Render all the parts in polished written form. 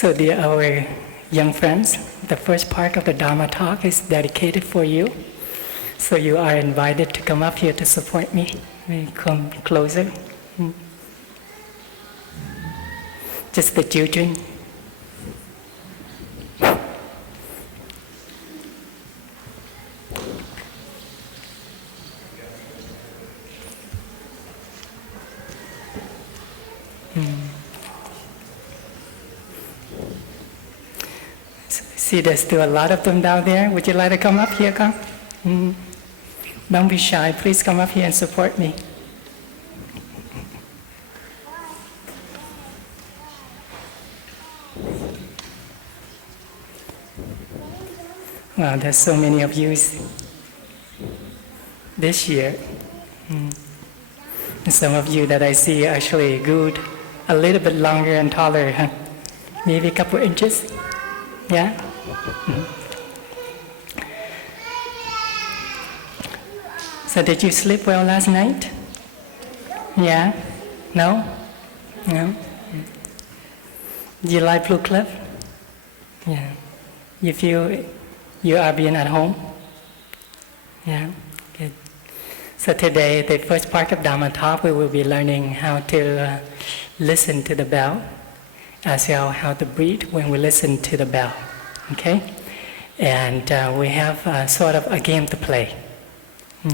So dear our young friends, the first part of the Dharma talk is dedicated for you. So you are invited to come up here to support me. Come closer. Just the children. See, there's still a lot of them down there. Would you like to come up here? Come. Don't be shy. Please come up here and support me. Wow, there's so many of you this year. And some of you that I see actually good, a little bit longer and taller, huh? Maybe a couple inches. Yeah? So did you sleep well last night? Yeah? No? No? Do you like Blue Cliff? Yeah. You feel you are being at home? Yeah? Good. So today, the first part of Dharma talk, we will be learning how to listen to the bell, as well how to breathe when we listen to the bell. Okay? And we have sort of a game to play.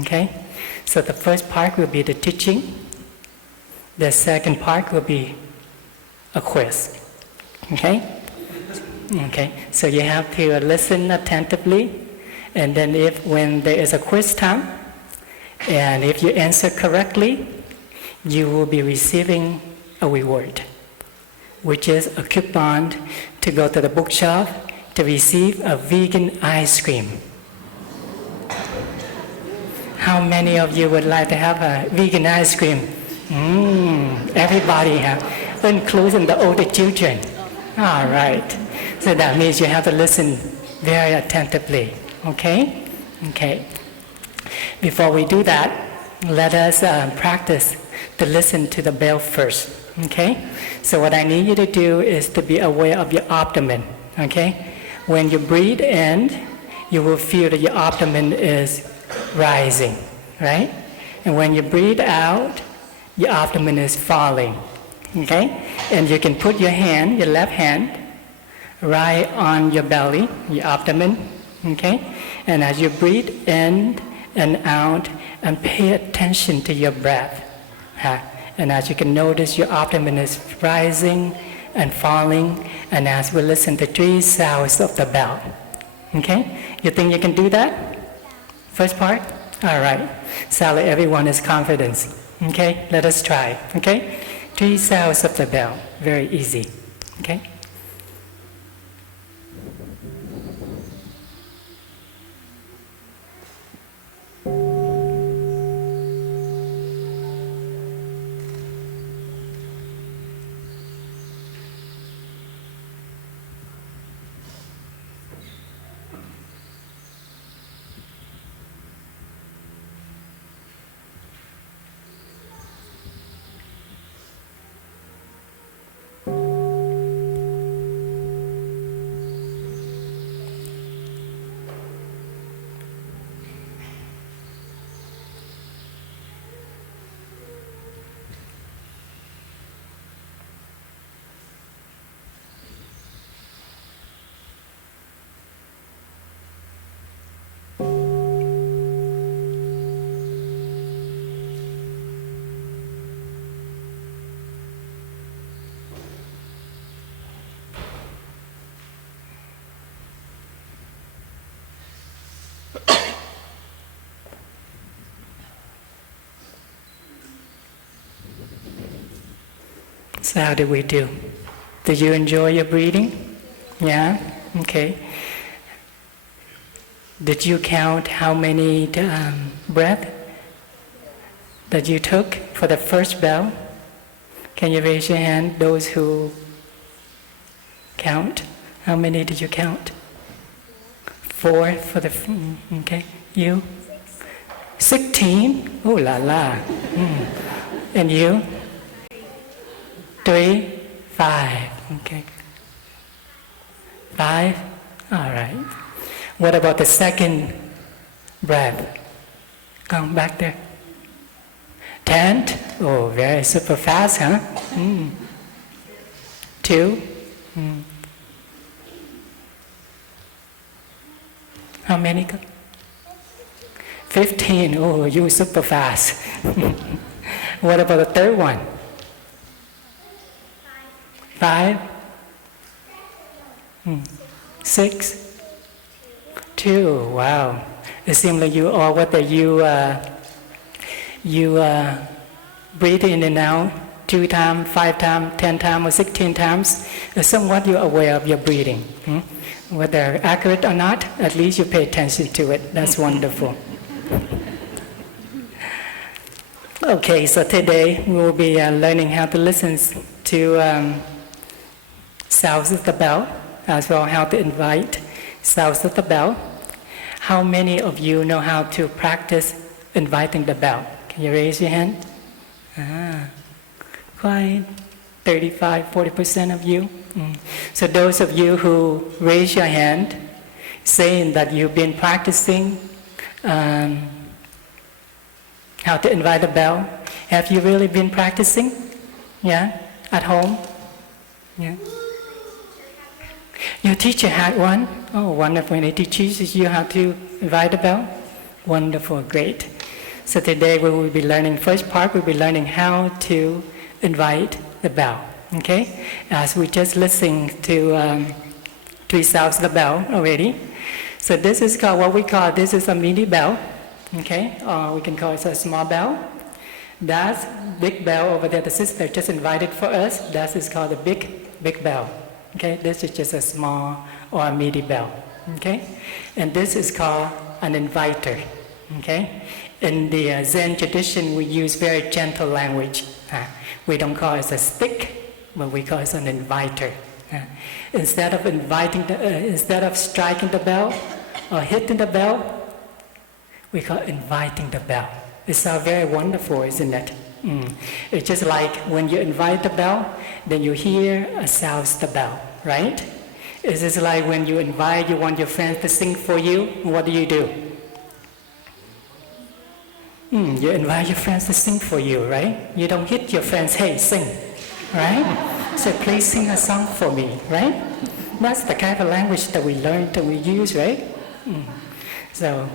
Okay? So the first part will be the teaching. The second part will be a quiz. Okay? Okay. So you have to listen attentively, and then when there is a quiz time, and if you answer correctly, you will be receiving a reward, which is a coupon to go to the bookshop to receive a vegan ice cream. How many of you would like to have a vegan ice cream? Everybody have, including the older children. All right. So that means you have to listen very attentively. Okay? Okay. Before we do that, let us practice to listen to the bell first. Okay? So what I need you to do is to be aware of your abdomen. Okay? When you breathe in, you will feel that your abdomen is rising, right? And when you breathe out, your abdomen is falling. Okay? And you can put your hand, your left hand, right on your belly, your abdomen. Okay? And as you breathe in and out, and pay attention to your breath. And as you can notice, your abdomen is rising and falling, and as we listen to 3 sounds of the bell. Okay? You think you can do that? First part? All right. So everyone is confident. Okay? Let us try. Okay? 3 sounds of the bell. Very easy. Okay? So how did we do? Did you enjoy your breathing? Yeah? Okay. Did you count how many breaths that you took for the first bell? Can you raise your hand, those who count? How many did you count? 4 for the... Okay. You? 16? Ooh la la. And you? 3, 5. Okay. 5? All right. What about the second breath? Come back there. 10? Oh, very super fast, huh? 2? How many? 15. Oh, you super fast. What about the third one? 5? 6? 2. Wow. It seems like you are what you breathe in and out 2 times, 5 times, 10 times, or 16 times. Somewhat you're aware of your breathing. Whether accurate or not, at least you pay attention to it. That's wonderful. Okay, so today we will be learning how to listen to sounds of the bell, as well how to invite sounds of the bell. How many of you know how to practice inviting the bell? Can you raise your hand? Quite 35-40% of you. So those of you who raise your hand, saying that you've been practicing how to invite the bell, have you really been practicing? Yeah, at home? Yeah. Your teacher had one? Oh, wonderful. And he teaches you how to invite the bell? Wonderful, great. So today we will be learning, first part we'll be learning how to invite the bell. Okay? As we just listened to 3 sounds of the bell already. So this is called what we call, this is a mini bell. Okay? Or we can call it a small bell. That's big bell over there. The sister just invited for us. That is called the big bell. Okay? This is just a small or a midi bell. Okay? And this is called an inviter. Okay? In the Zen tradition, we use very gentle language. We don't call it a stick, but we call it an inviter. Instead of striking the bell or hitting the bell, we call it inviting the bell. It's very wonderful, isn't it? It's just like when you invite the bell, then you hear a sound of the bell, right? It's just like when you invite, you want your friends to sing for you, what do? You invite your friends to sing for you, right? You don't hit your friends, hey, sing, right? So please sing a song for me, right? That's the kind of language that we learned and we use, right? So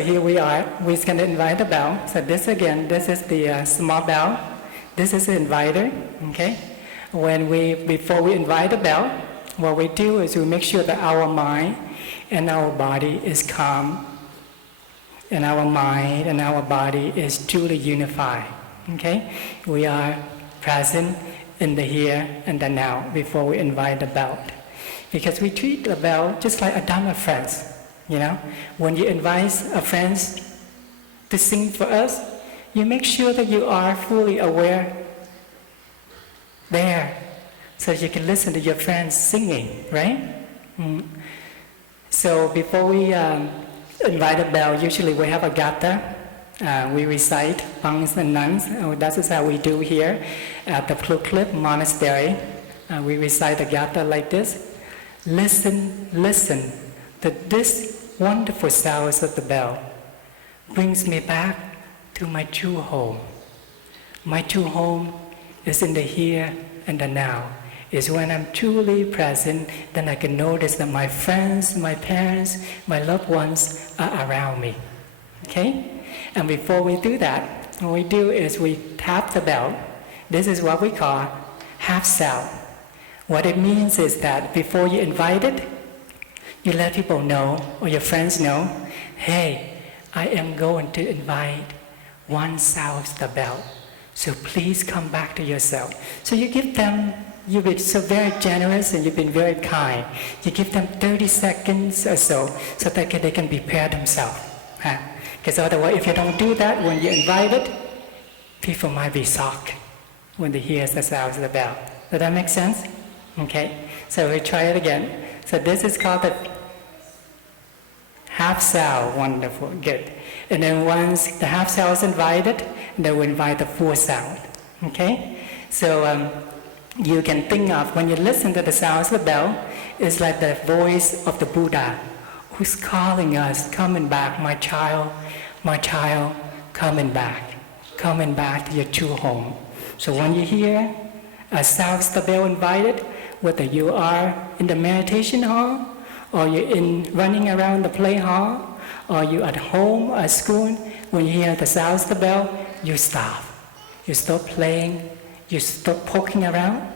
here we are. We're going to invite the bell. So this again, this is the small bell. This is the inviter, okay? Before we invite the bell, what we do is we make sure that our mind and our body is calm, and our mind and our body is truly unified, okay? We are present in the here and the now before we invite the bell. Because we treat the bell just like a Dharma friends, you know? When you invite a friend to sing for us, you make sure that you are fully aware there, so you can listen to your friends singing, right? So before we invite the bell, usually we have a gatha. We recite monks and nuns. That is how we do here at the Plum Monastery. We recite the gatha like this. Listen that this wonderful sounds of the bell brings me back to my true home. My true home is in the here and the now. Is when I'm truly present, then I can notice that my friends, my parents, my loved ones are around me. Okay? And before we do that, what we do is we tap the bell. This is what we call half sound. What it means is that before you invite it, you let people know, or your friends know, hey, I am going to invite one sound of the bell. So please come back to yourself. So you give them, you've been so very generous and you've been very kind. You give them 30 seconds or so that they can prepare themselves. Because otherwise, if you don't do that, when you invite it, people might be shocked when they hear the sound of the bell. Does that make sense? Okay, so we try it again. So this is called the half sound. Wonderful, good. And then once the half sound is invited, then we invite the full sound. Okay, so you can think of when you listen to the sounds of the bell, it's like the voice of the Buddha who's calling us, coming back, my child, coming back to your true home. So when you hear a sound of the bell invited, whether you are in the meditation hall, or you're running around the play hall, or you're at home or at school, when you hear the sound of the bell, you stop. You stop playing, you stop poking around,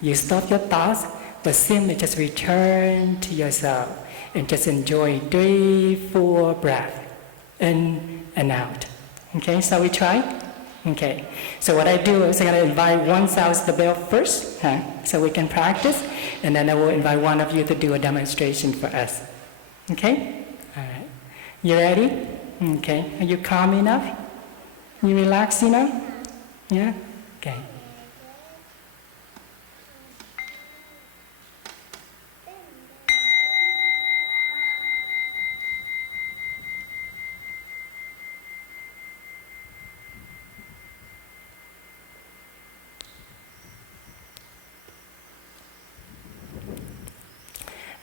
you stop your thoughts, but simply just return to yourself and just enjoy 3 full breaths in and out. Okay, so we try? Okay, so what I do is I'm going to invite one sound of the bell first, so we can practice, and then I will invite one of you to do a demonstration for us. Okay? All right. You ready? Okay. Are you calm enough? You relaxed enough? Yeah? Okay.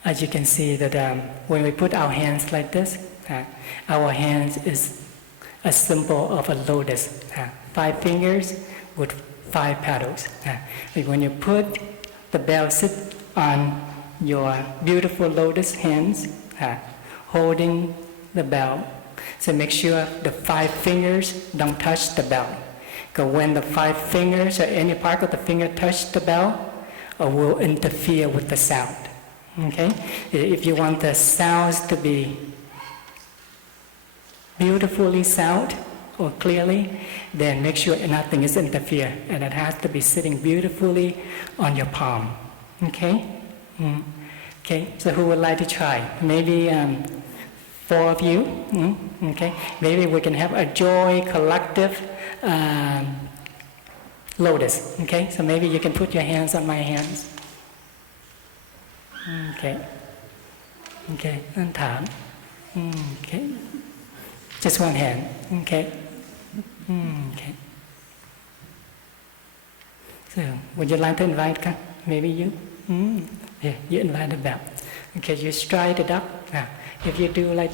As you can see that when we put our hands like this, our hands is a symbol of a lotus. 5 fingers with 5 petals. When you put the bell sit on your beautiful lotus hands, holding the bell, so make sure the 5 fingers don't touch the bell. Because when the 5 fingers or any part of the finger touch the bell, it will interfere with the sound. Okay? If you want the sounds to be beautifully sound or clearly, then make sure nothing is interfere, and it has to be sitting beautifully on your palm. Okay? Okay, so who would like to try? Maybe 4 of you. Okay, maybe we can have a joy collective lotus. Okay, so maybe you can put your hands on my hands. Okay. Okay, and thảm. Okay. Just one hand. Okay. Okay. So, would you like to invite? Maybe you? Yeah, you invite the bell. Okay, you stride it up. If you do like,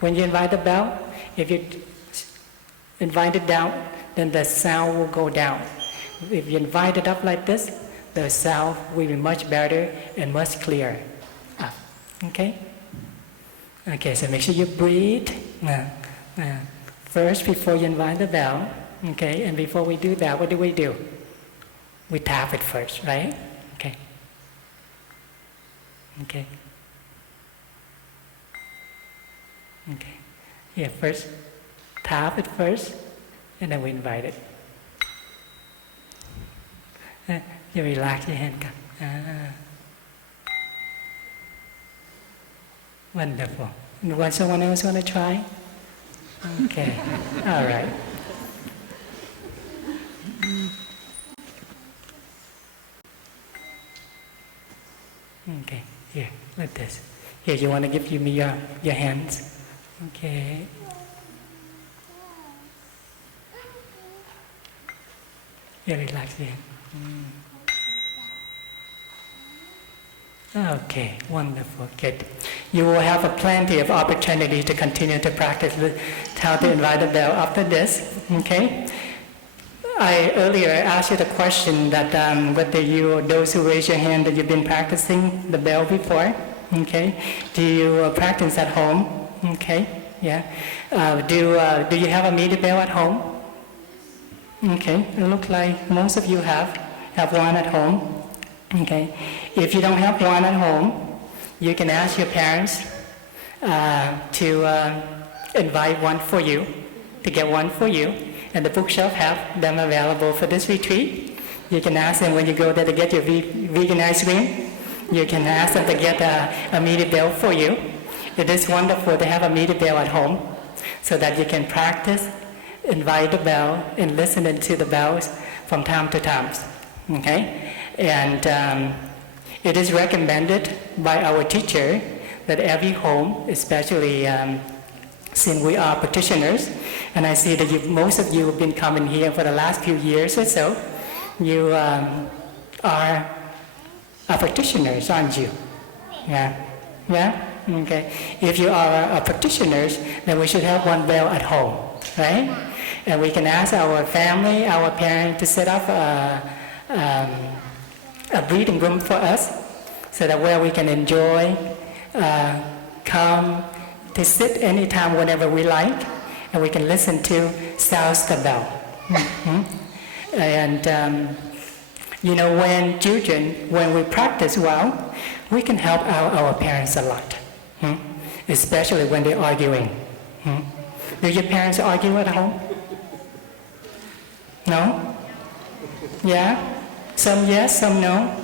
when you invite the bell, if you invite it down, then the sound will go down. If you invite it up like this, the sound will be much better and much clearer. Okay? Okay, so make sure you breathe first before you invite the bell. Okay, and before we do that, what do? We tap it first, right? Okay. Okay. Okay. Yeah, first tap it first, and then we invite it. You relax your hand. Wonderful. Want someone else want to try? Okay. All right. Okay. Here, like this. Here, you want to give me your hands? Okay. Yeah, relax your hand. Okay, wonderful, good. You will have plenty of opportunity to continue to practice how to invite the bell after this, okay? I earlier asked you the question that whether you, those who raise your hand, that you've been practicing the bell before, okay? Do you practice at home, okay? Yeah. Do you have a meter bell at home? Okay, it looks like most of you have one at home. Okay, if you don't have one at home, you can ask your parents to invite one for you, to get one for you, and the bookshop have them available for this retreat. You can ask them when you go there to get your vegan ice cream. You can ask them to get a meter bell for you. It is wonderful to have a meter bell at home so that you can practice, invite the bell, and listen to the bells from time to time. Okay? And it is recommended by our teacher that every home, especially since we are practitioners, and I see that most of you have been coming here for the last few years or so, you are practitioners, aren't you? Yeah? Yeah? Okay. If you are practitioners, then we should have one bell at home, right? And we can ask our family, our parents to set up a breathing room for us, so that where we can enjoy, come to sit anytime whenever we like, and we can listen to sounds the bell. And when we practice well, we can help our parents a lot, especially when they're arguing. Do your parents argue at home? No? Yeah? Some yes, some no?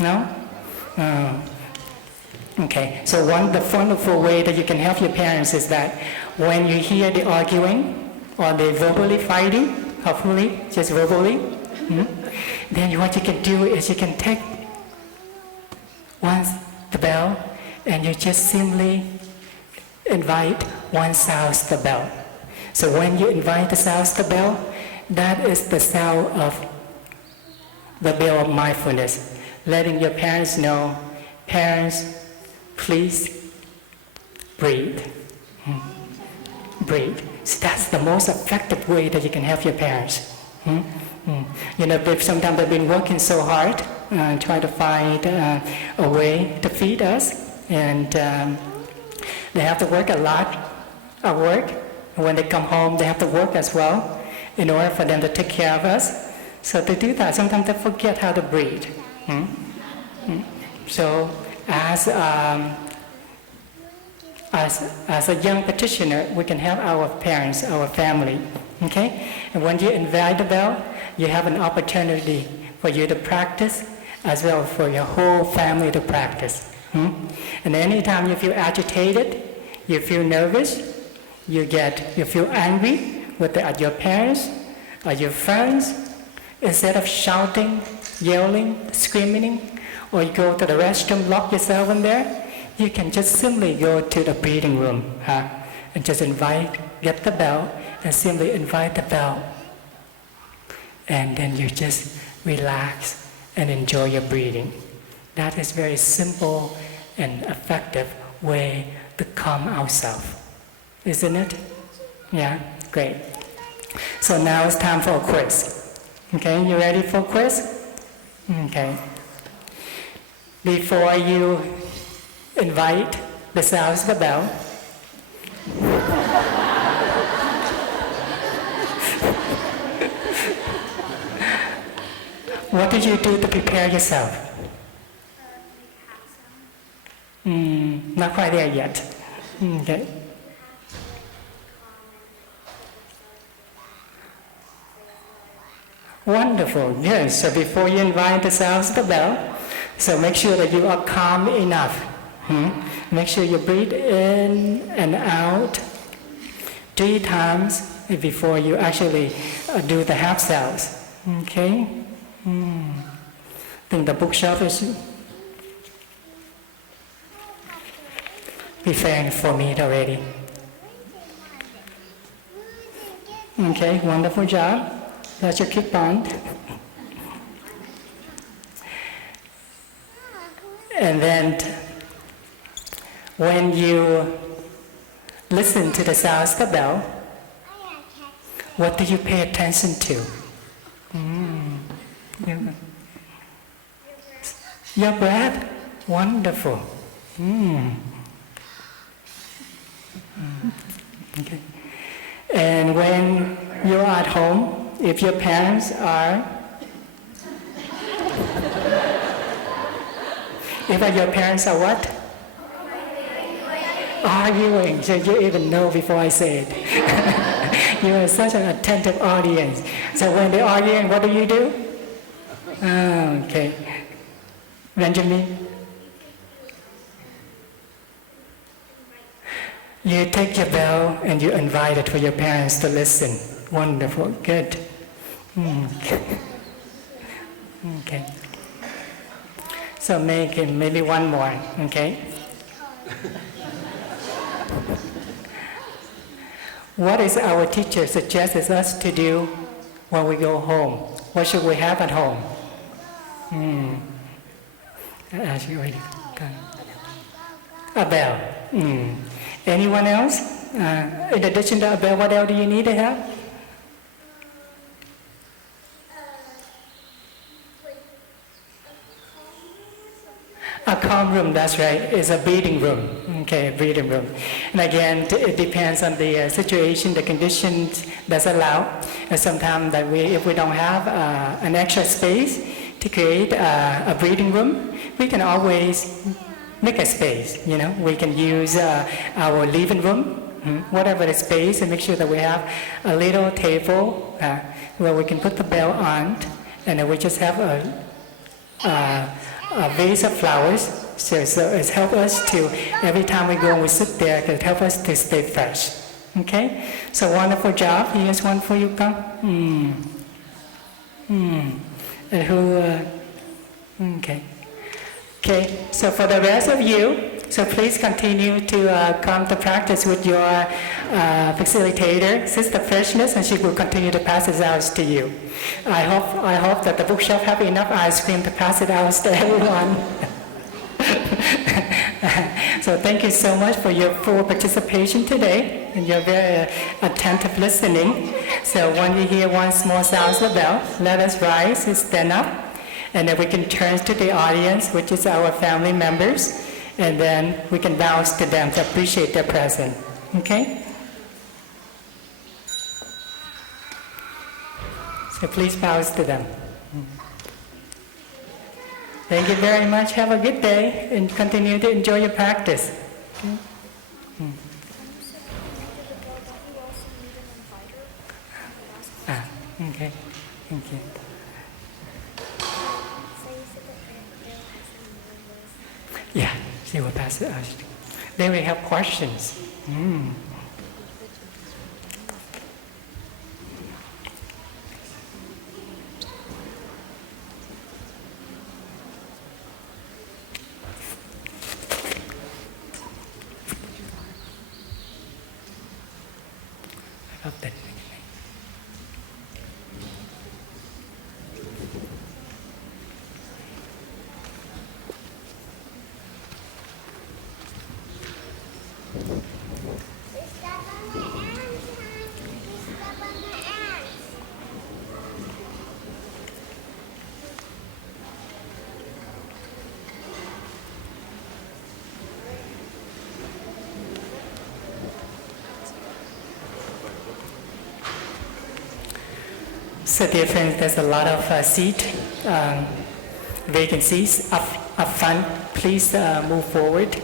No? Okay, so the wonderful way that you can help your parents is that when you hear the arguing or they verbally fighting, hopefully just verbally, then what you can do is you can take the bell and you just simply invite one sound the bell. So when you invite the sound the bell, that is the sound of the bell of mindfulness, letting your parents know, parents, please breathe. Breathe. So that's the most effective way that you can help your parents. Sometimes they've been working so hard, trying to find a way to feed us, and they have to work a lot at work. When they come home, they have to work as well in order for them to take care of us. So to do that, sometimes they forget how to breathe. So as a young practitioner, we can help our parents, our family. Okay? And when you invite the bell, you have an opportunity for you to practice, as well for your whole family to practice. And anytime you feel agitated, you feel nervous, you feel angry with your parents or your friends, instead of shouting, yelling, screaming, or you go to the restroom, lock yourself in there, you can just simply go to the breathing room and just get the bell and simply invite the bell. And then you just relax and enjoy your breathing. That is very simple and effective way to calm ourselves. Isn't it? Yeah? Great. So now it's time for a quiz. Okay, you ready for a quiz? Okay. Before you invite the sounds of the bell, what did you do to prepare yourself? Not quite there yet. Okay. Wonderful, good. So before you invite the sounds of the bell, so make sure that you are calm enough. Make sure you breathe in and out 3 times before you actually do the half sounds. Okay? I think the bookshelf is preparing for me already. Okay, wonderful job. That's your keep on. And then when you listen to the sounds of the bell, what do you pay attention to? Your breath? Wonderful. Okay. And when you're at home, if your parents are what? Arguing. So you even know before I say it. You are such an attentive audience. So when they're arguing, what do? Okay. Benjamin? You take your bell and you invite it for your parents to listen. Wonderful. Good. Okay. So maybe one more. Okay. What is our teacher suggests us to do when we go home? What should we have at home? Hmm. Ask you already. A bell. Hmm. Anyone else? In addition to a bell, what else do you need to have? A calm room, that's right. It's a breathing room. Okay, a breathing room. And again, it depends on the situation, the conditions that's allowed. And sometimes that if we don't have an extra space to create a breathing room, we can always make a space. We can use our living room, whatever the space, and make sure that we have a little table where we can put the bell on, and then we just have a vase of flowers, so it helps us to, every time we go and we sit there, it helps us to stay fresh. Okay? So wonderful job. Here's one for you, Plum. And who, okay. Okay, so for the rest of you, so please continue to come to practice with your facilitator, Sister Freshness, and she will continue to pass it out to you. I hope that the bookshop have enough ice cream to pass it out to everyone. So thank you so much for your full participation today and your very attentive listening. So when you hear one small sound of the bell, let us rise and stand up, and then we can turn to the audience, which is our family members, and then we can bow to them to appreciate their presence. Okay? So please bow to them. Thank you very much. Have a good day and continue to enjoy your practice. Okay? Okay. Thank you. Yeah, she will pass it out. Then we have questions. I love that. So dear friends, there's a lot of seat vacancies up front. Please move forward.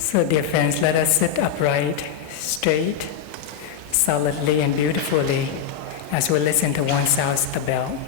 So dear friends, let us sit upright, straight, solidly and beautifully as we listen to one sound of the bell.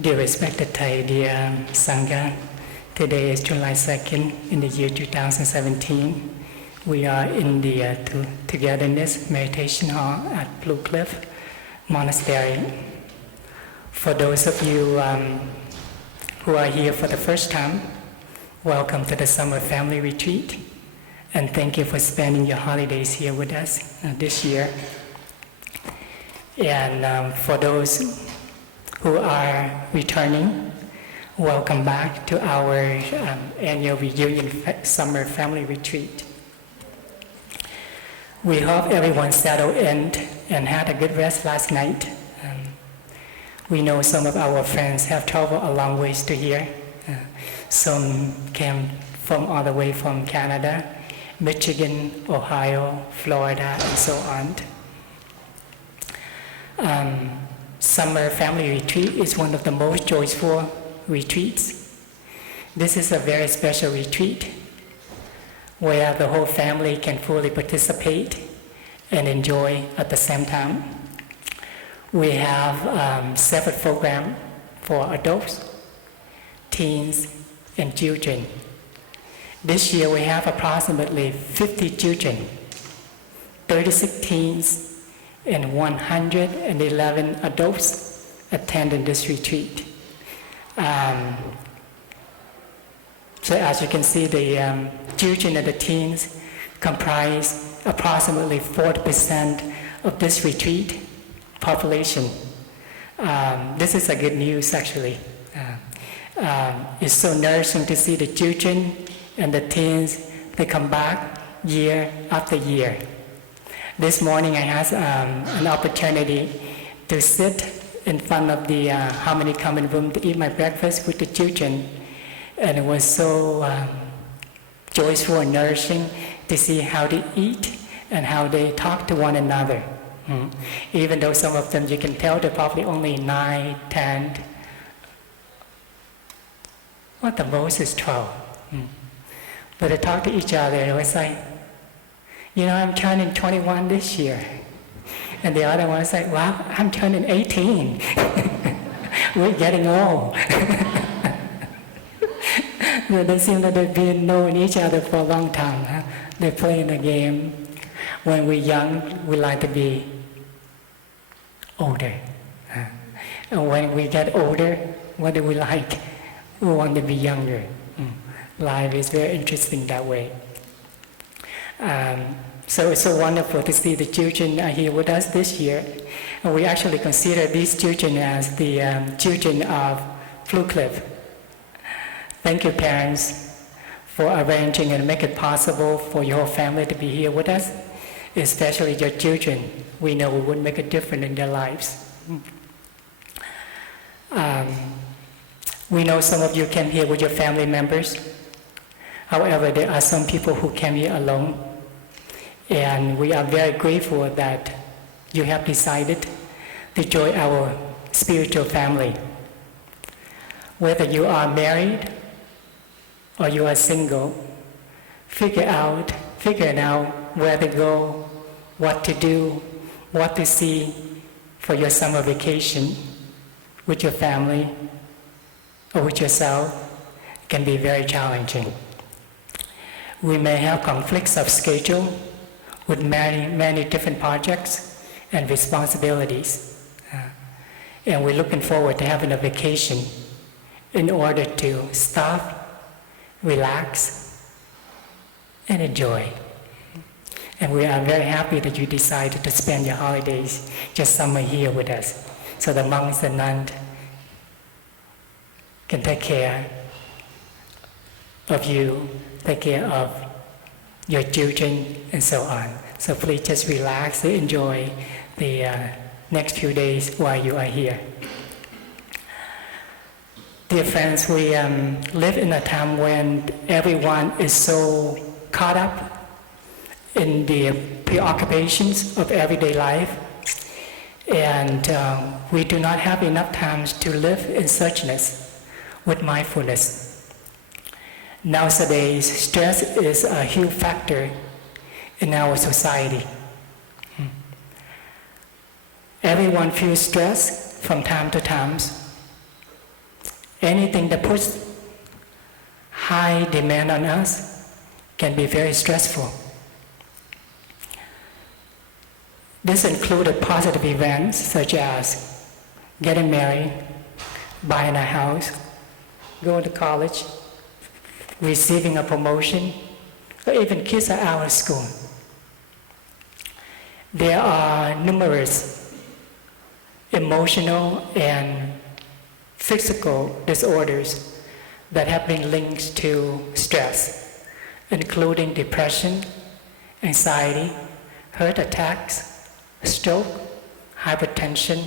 Dear respected Thai, dear Sangha, today is July 2nd in the year 2017. We are in the Togetherness Meditation Hall at Plum Monastery. For those of you who are here for the first time, welcome to the Summer Family Retreat, and thank you for spending your holidays here with us this year. And for those who are returning, welcome back to our annual reunion Summer Family Retreat. We hope everyone settled in and had a good rest last night. We know some of our friends have traveled a long ways to here. Some came from all the way from Canada, Michigan, Ohio, Florida, and so on. Summer Family Retreat is one of the most joyful retreats. This is a very special retreat where the whole family can fully participate and enjoy at the same time. We have separate programs for adults, teens, and children. This year we have approximately 50 children, 36 teens, and 111 adults attending this retreat. So as you can see, the children and the teens comprise approximately 40% of this retreat population. This is a good news, actually. It's so nourishing to see the children and the teens, they come back year after year. This morning I had an opportunity to sit in front of the Harmony Common Room to eat my breakfast with the children, and it was so joyful and nourishing to see how they eat and how they talk to one another. Even though some of them, you can tell they're probably only 9, 10, what the most is 12. But they talk to each other, it was like, I'm turning 21 this year. And the other one was like, wow, I'm turning 18. We're getting old. They seem that they've been knowing each other for a long time. Huh? They're playing a game. When we're young, we like to be older. And when we get older, what do we like? We want to be younger. Life is very interesting that way. So it's so wonderful to see the children are here with us this year. And we actually consider these children as the children of Plum. Thank you, parents, for arranging and make it possible for your family to be here with us, especially your children. We know we would make a difference in their lives. We know some of you came here with your family members. However, there are some people who came here alone. And we are very grateful that you have decided to join our spiritual family. Whether you are married or you are single, figure out where to go, what to do, what to see for your summer vacation with your family or with yourself. It can be very challenging. We may have conflicts of schedule with many different projects and responsibilities. And we're looking forward to having a vacation in order to stop, relax, and enjoy. And we are very happy that you decided to spend your holidays just summer here with us, so the monks and nuns can take care of you, take care of your children, and so on. So please just relax and enjoy the next few days while you are here. Dear friends, we live in a time when everyone is so caught up in the preoccupations of everyday life, and we do not have enough time to live in suchness with mindfulness. Nowadays, stress is a huge factor in our society. Everyone feels stress from time to time. Anything that puts high demand on us can be very stressful. This included positive events such as getting married, buying a house, going to college, receiving a promotion, or even kids are out of school. There are numerous emotional and physical disorders that have been linked to stress, including depression, anxiety, heart attacks, stroke, hypertension,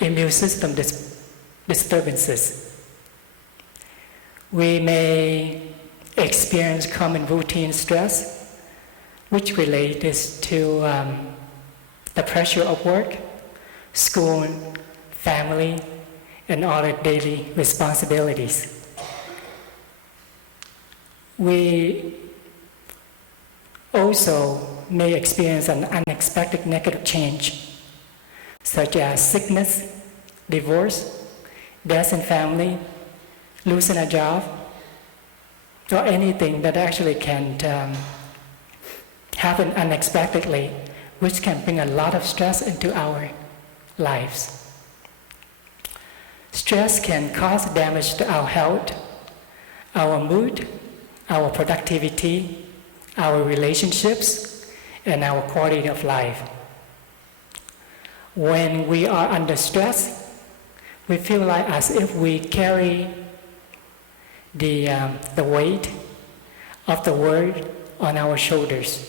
immune system disturbances. We may experience common routine stress, which relates to the pressure of work, school, family, and other daily responsibilities. We also may experience an unexpected negative change, such as sickness, divorce, death in family, losing a job, or anything that actually can happen unexpectedly, which can bring a lot of stress into our lives. Stress can cause damage to our health, our mood, our productivity, our relationships, and our quality of life. When we are under stress, we feel like as if we carry the weight of the world on our shoulders.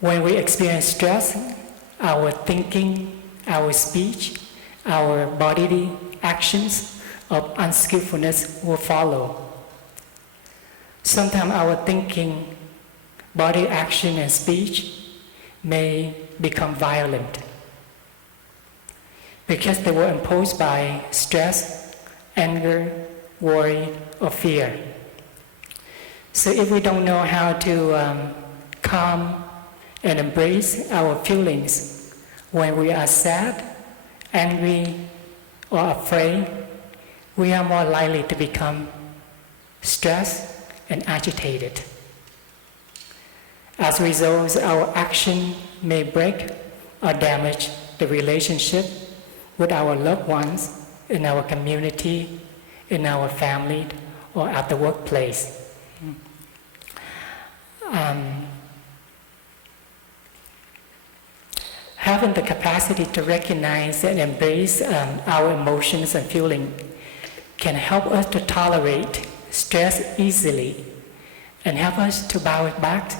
When we experience stress, our thinking, our speech, our bodily actions of unskillfulness will follow. Sometimes our thinking, body action, and speech may become violent because they were imposed by stress, anger, worry, or fear. So if we don't know how to calm and embrace our feelings when we are sad, angry, or afraid, we are more likely to become stressed and agitated. As a result, our action may break or damage the relationship with our loved ones in our community, in our family, or at the workplace. Having the capacity to recognize and embrace our emotions and feelings can help us to tolerate stress easily and help us to bounce back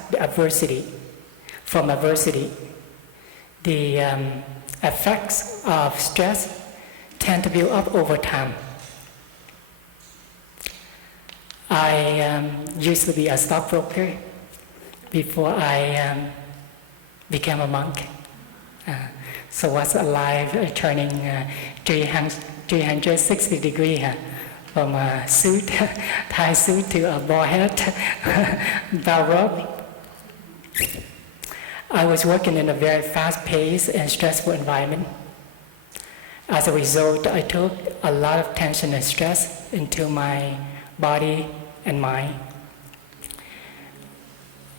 from adversity. The effects of stress tend to build up over time. I used to be a stockbroker before I became a monk. So was alive turning 360 degrees from a suit, Thai suit to a bald head, bell rope. I was working in a very fast-paced and stressful environment. As a result, I took a lot of tension and stress into my body and mind.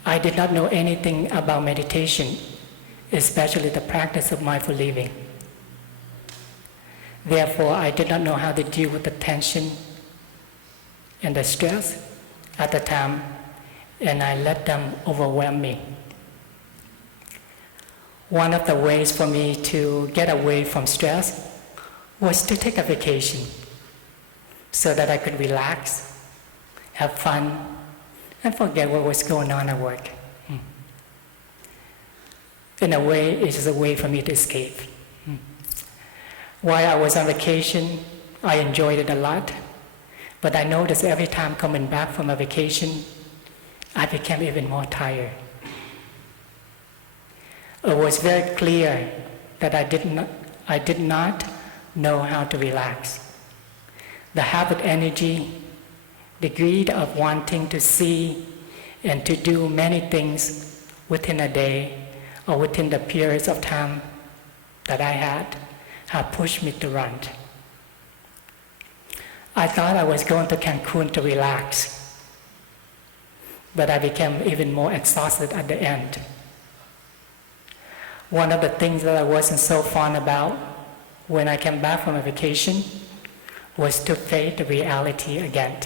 I did not know anything about meditation, especially the practice of mindful living. Therefore, I did not know how to deal with the tension and the stress at the time, and I let them overwhelm me. One of the ways for me to get away from stress was to take a vacation so that I could relax, have fun, and forget what was going on at work. In a way, it is a way for me to escape. While I was on vacation, I enjoyed it a lot, but I noticed every time coming back from a vacation, I became even more tired. It was very clear that I did not know how to relax. The habit energy, the greed of wanting to see and to do many things within a day or within the periods of time that I had pushed me to run. I thought I was going to Cancun to relax, but I became even more exhausted at the end. One of the things that I wasn't so fond about when I came back from a vacation was to face the reality again,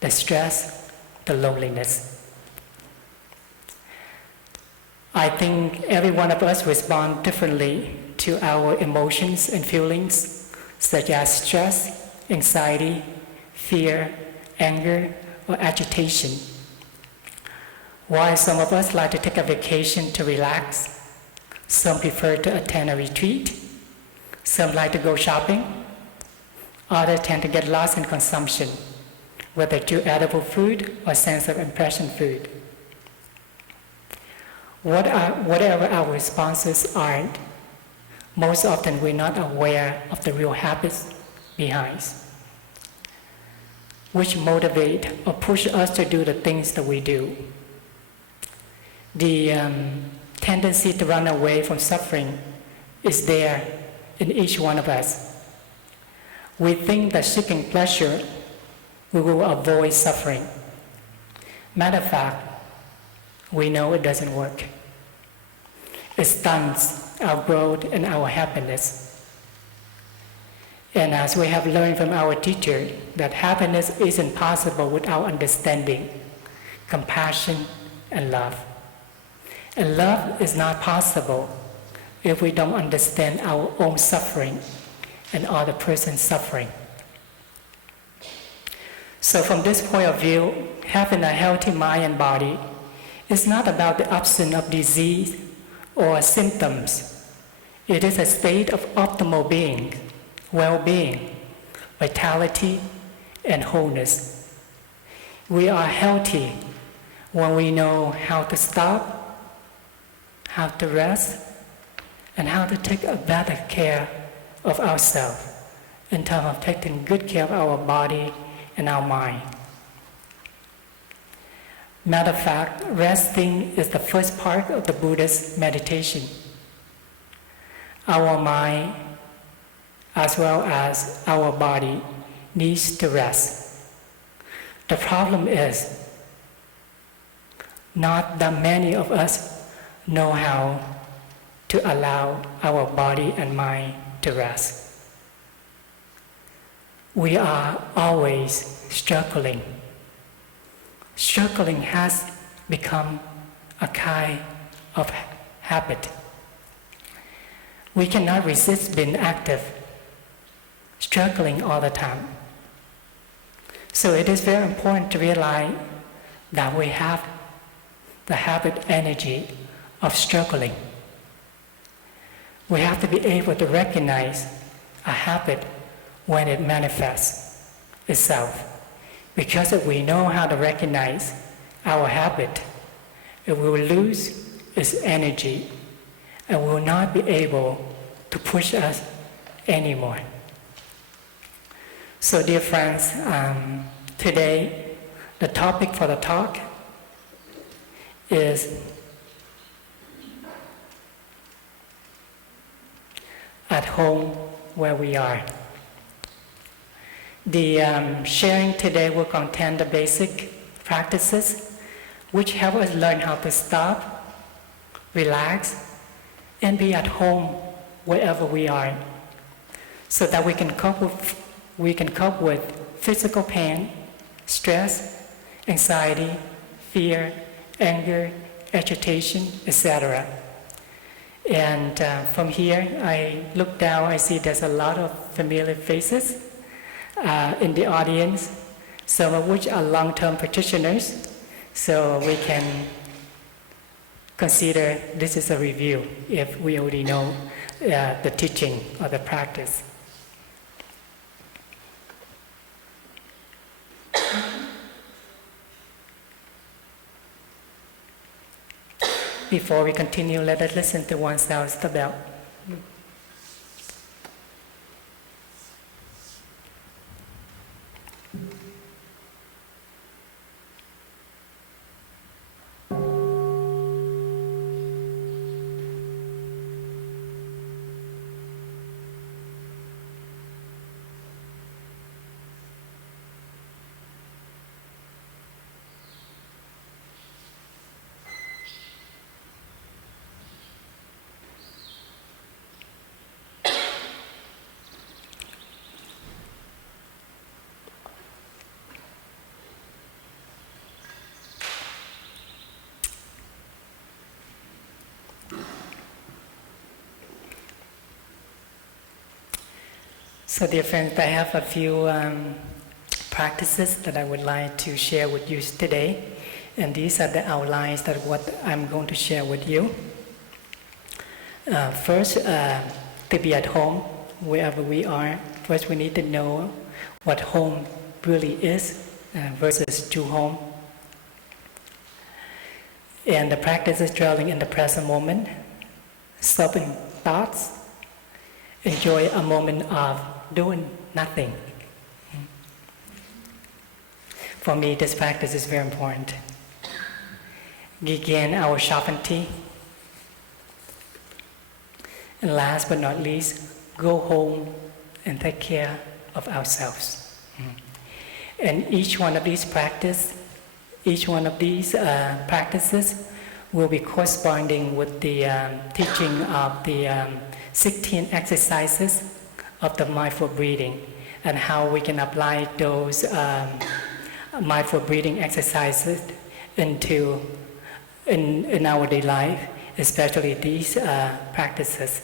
the stress, the loneliness. I think every one of us respond differently to our emotions and feelings, such as stress, anxiety, fear, anger, or agitation. While some of us like to take a vacation to relax, some prefer to attend a retreat, some like to go shopping, others tend to get lost in consumption, whether through edible food or sense of impression food. Whatever our responses are, most often we're not aware of the real habits behind, which motivate or push us to do the things that we do. The tendency to run away from suffering is there in each one of us. We think that seeking pleasure, we will avoid suffering. Matter of fact, we know it doesn't work. It stunts our growth and our happiness. And as we have learned from our teacher, that happiness isn't possible without understanding, compassion, and love. And love is not possible if we don't understand our own suffering and other person's suffering. So from this point of view, having a healthy mind and body is not about the absence of disease or symptoms. It is a state of optimal being, well-being, vitality, and wholeness. We are healthy when we know how to stop, how to rest, and how to take a better care of ourselves in terms of taking good care of our body and our mind. Matter of fact, resting is the first part of the Buddha's meditation. Our mind, as well as our body, needs to rest. The problem is not that many of us know how to allow our body and mind to rest. We are always struggling. Struggling has become a kind of habit. We cannot resist being active, struggling all the time. So it is very important to realize that we have the habit energy of struggling. We have to be able to recognize a habit when it manifests itself. Because if we know how to recognize our habit, it will lose its energy and will not be able to push us anymore. So dear friends, today the topic for the talk is at home where we are. The sharing today will contain the basic practices which help us learn how to stop, relax, and be at home wherever we are, so that we can cope with physical pain, stress, anxiety, fear, anger, agitation, etc. And from here, I look down, I see there's a lot of familiar faces in the audience, some of which are long-term practitioners, so we can consider this is a review if we already know the teaching or the practice. Before we continue, let us listen to one sound the bell. So dear friends, I have a few practices that I would like to share with you today. And these are the outlines that what I'm going to share with you. First, to be at home, wherever we are, first we need to know what home really is versus true home. And the practice is dwelling in the present moment, stopping thoughts, enjoy a moment of doing nothing. For me, this practice is very important. Regain our sovereignty. And last but not least, go home and take care of ourselves. And each one of these practices will be corresponding with the teaching of the 16 exercises of the mindful breathing and how we can apply those mindful breathing exercises in our daily life, especially these practices.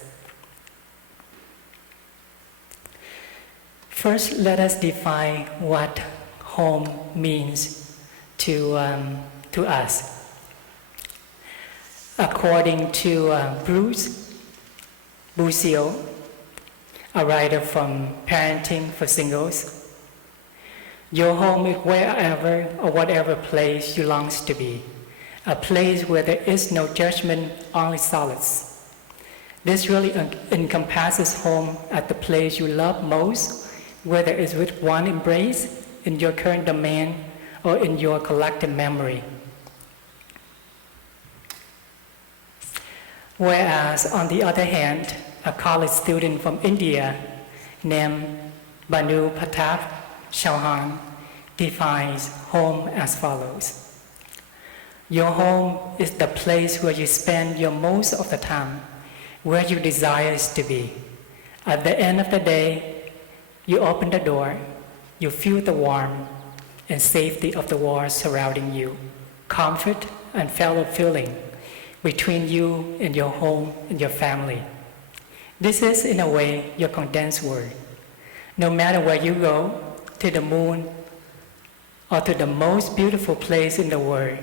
First, let us define what home means to us. According to Bruce Busio, a writer from Parenting for Singles, your home is wherever or whatever place you long to be, a place where there is no judgment, only solace. This really encompasses home at the place you love most, whether it's with one embrace in your current domain or in your collective memory. Whereas, on the other hand, a college student from India named Banu Pratap Chauhan defines home as follows. Your home is the place where you spend your most of the time, where your desires to be. At the end of the day, you open the door, you feel the warmth and safety of the walls surrounding you, comfort and fellow feeling between you and your home and your family. This is, in a way, your condensed word. No matter where you go, to the moon or to the most beautiful place in the world,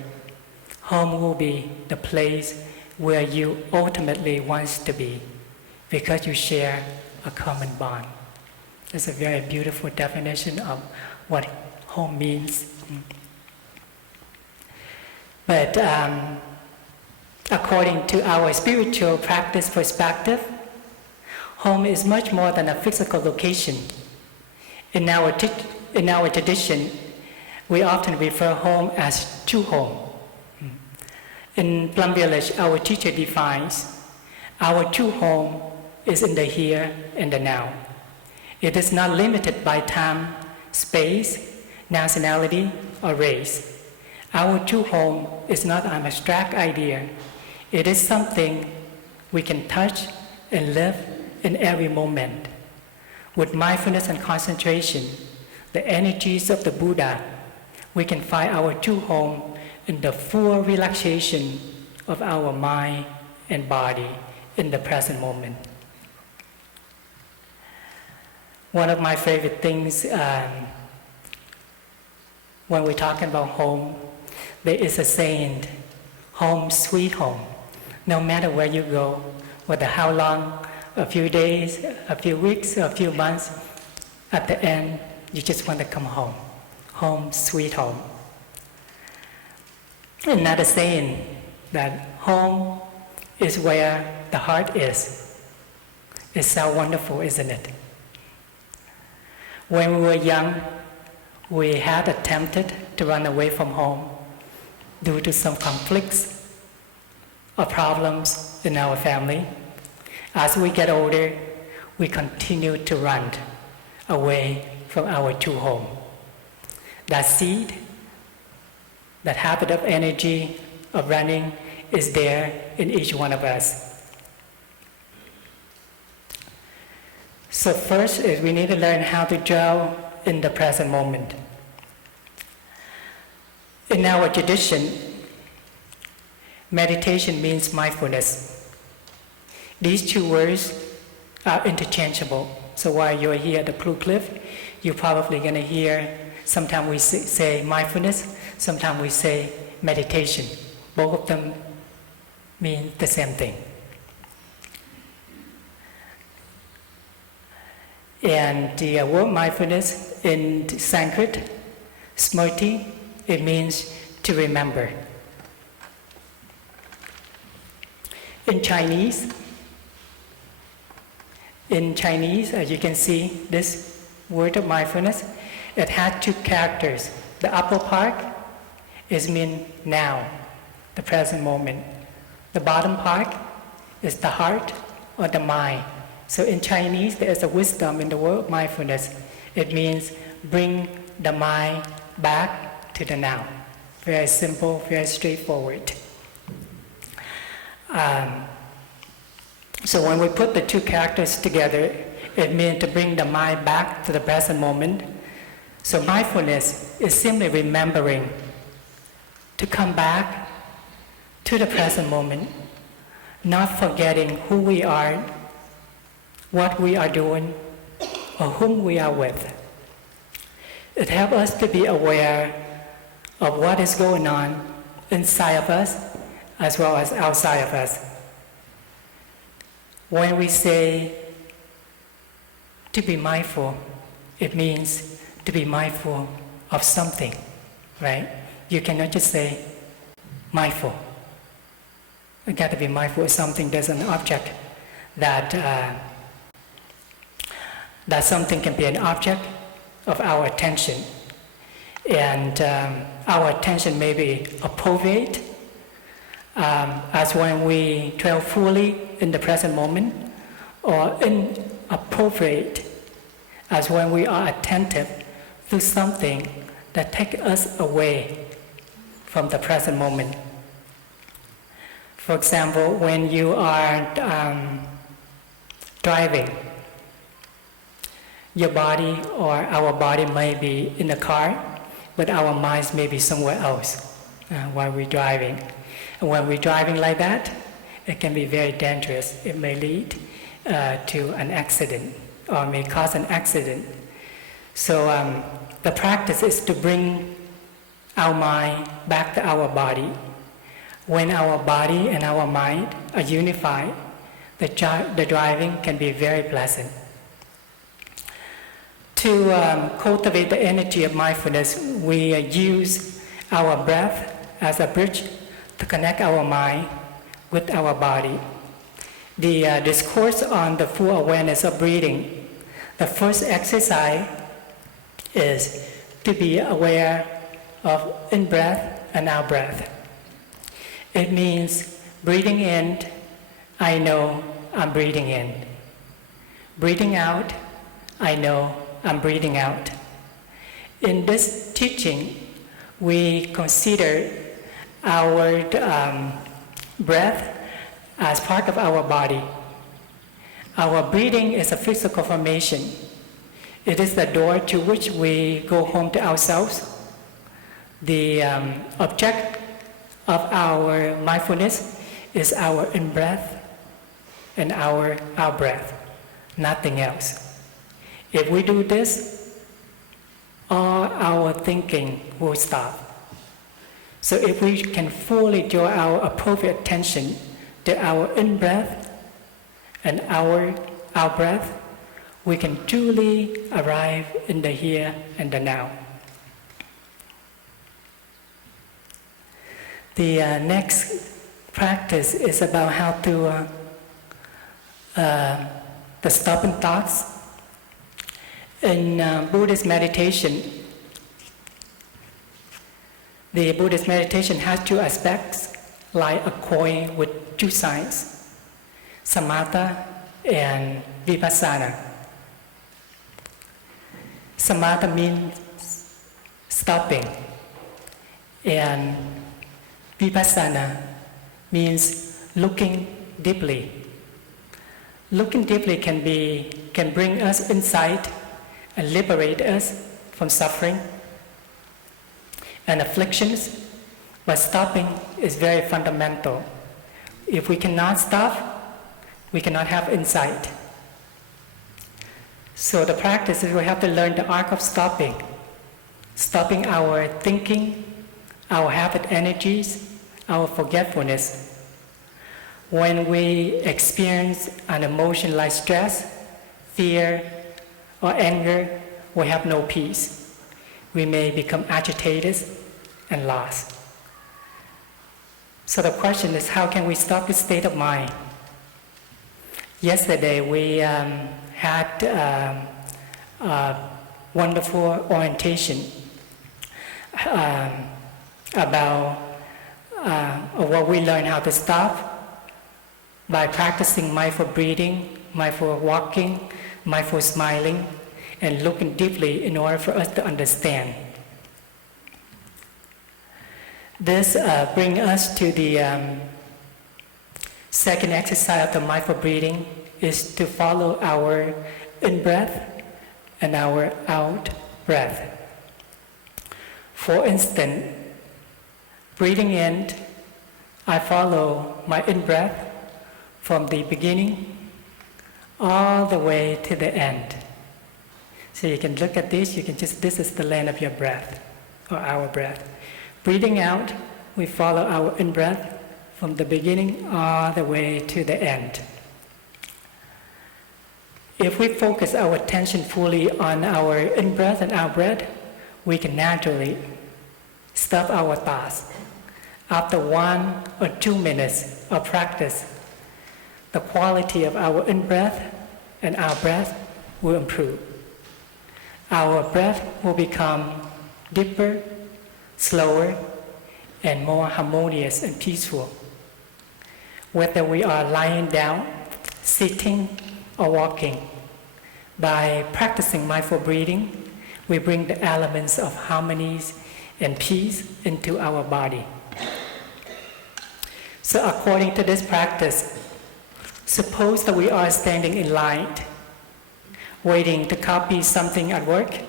home will be the place where you ultimately want to be because you share a common bond. It's a very beautiful definition of what home means. But according to our spiritual practice perspective, home is much more than a physical location. In our tradition, we often refer home as true home. In Plum Village, our teacher defines, our true home is in the here and the now. It is not limited by time, space, nationality, or race. Our true home is not an abstract idea. It is something we can touch and live in every moment. With mindfulness and concentration, the energies of the Buddha, we can find our true home in the full relaxation of our mind and body in the present moment. One of my favorite things when we're talking about home, there is a saying, home sweet home. No matter where you go, whether how long, a few days, a few weeks, or a few months, at the end, you just want to come home. Home sweet home. Another saying that home is where the heart is. It's so wonderful, isn't it? When we were young, we had attempted to run away from home due to some conflicts or problems in our family. As we get older, we continue to run away from our true home. That seed, that habit of energy of running is there in each one of us. So first is we need to learn how to dwell in the present moment. In our tradition, meditation means mindfulness. These two words are interchangeable. So while you're here at the Blue Cliff, you're probably going to hear, sometimes we say mindfulness, sometimes we say meditation. Both of them mean the same thing. And the word mindfulness in Sanskrit, smriti, it means to remember. In Chinese, as you can see, this word of mindfulness, it has two characters. The upper part is mean now, the present moment. The bottom part is the heart or the mind. So in Chinese, there is a wisdom in the word mindfulness. It means bring the mind back to the now. Very simple, very straightforward. So when we put the two characters together, it means to bring the mind back to the present moment. So mindfulness is simply remembering to come back to the present moment, not forgetting who we are, what we are doing, or whom we are with. It helps us to be aware of what is going on inside of us as well as outside of us. When we say to be mindful, it means to be mindful of something, right? You cannot just say mindful. You got to be mindful of something. There's an object that something can be an object of our attention. And our attention may be appropriate, as when we dwell fully in the present moment, or inappropriate, as when we are attentive to something that takes us away from the present moment. For example, when you are driving, your body or our body may be in the car, but our minds may be somewhere else while we're driving. And when we're driving like that, it can be very dangerous. It may lead to an accident or may cause an accident. So the practice is to bring our mind back to our body. When our body and our mind are unified, the driving can be very pleasant. To cultivate the energy of mindfulness, we use our breath as a bridge to connect our mind with our body. The discourse on the full awareness of breathing, the first exercise is to be aware of in-breath and out-breath. It means breathing in, I know I'm breathing in. Breathing out, I know I'm breathing out. In this teaching, we consider our breath as part of our body. Our breathing is a physical formation. It is the door to which we go home to ourselves. The object of our mindfulness is our in-breath and our out-breath, nothing else. If we do this, all our thinking will stop. So if we can fully draw our appropriate attention to our in-breath and our out-breath, we can truly arrive in the here and the now. The next practice is about how to the stopping thoughts. In Buddhist meditation, the Buddhist meditation has two aspects, like a coin with two sides, samatha and vipassana. Samatha means stopping, and vipassana means looking deeply. Looking deeply can bring us insight and liberate us from suffering and afflictions, but stopping is very fundamental. If we cannot stop, we cannot have insight. So the practice is we have to learn the art of stopping our thinking, our habit energies, our forgetfulness. When we experience an emotion like stress, fear, or anger, we have no peace. We may become agitated and lost. So the question is, how can we stop this state of mind? Yesterday we had a wonderful orientation about what we learned how to stop by practicing mindful breathing, mindful walking, mindful smiling, and looking deeply in order for us to understand. This brings us to the second exercise of the mindful breathing, is to follow our in-breath and our out-breath. For instance, breathing in, I follow my in-breath from the beginning all the way to the end. So you can look at this, this is the length of your breath, or our breath. Breathing out, we follow our in-breath from the beginning all the way to the end. If we focus our attention fully on our in-breath and out-breath, we can naturally stop our thoughts. After 1 or 2 minutes of practice, the quality of our in-breath and out-breath will improve. Our breath will become deeper, slower, and more harmonious and peaceful. Whether we are lying down, sitting, or walking, by practicing mindful breathing, we bring the elements of harmonies and peace into our body. So according to this practice, suppose that we are standing in line, waiting to copy something at work,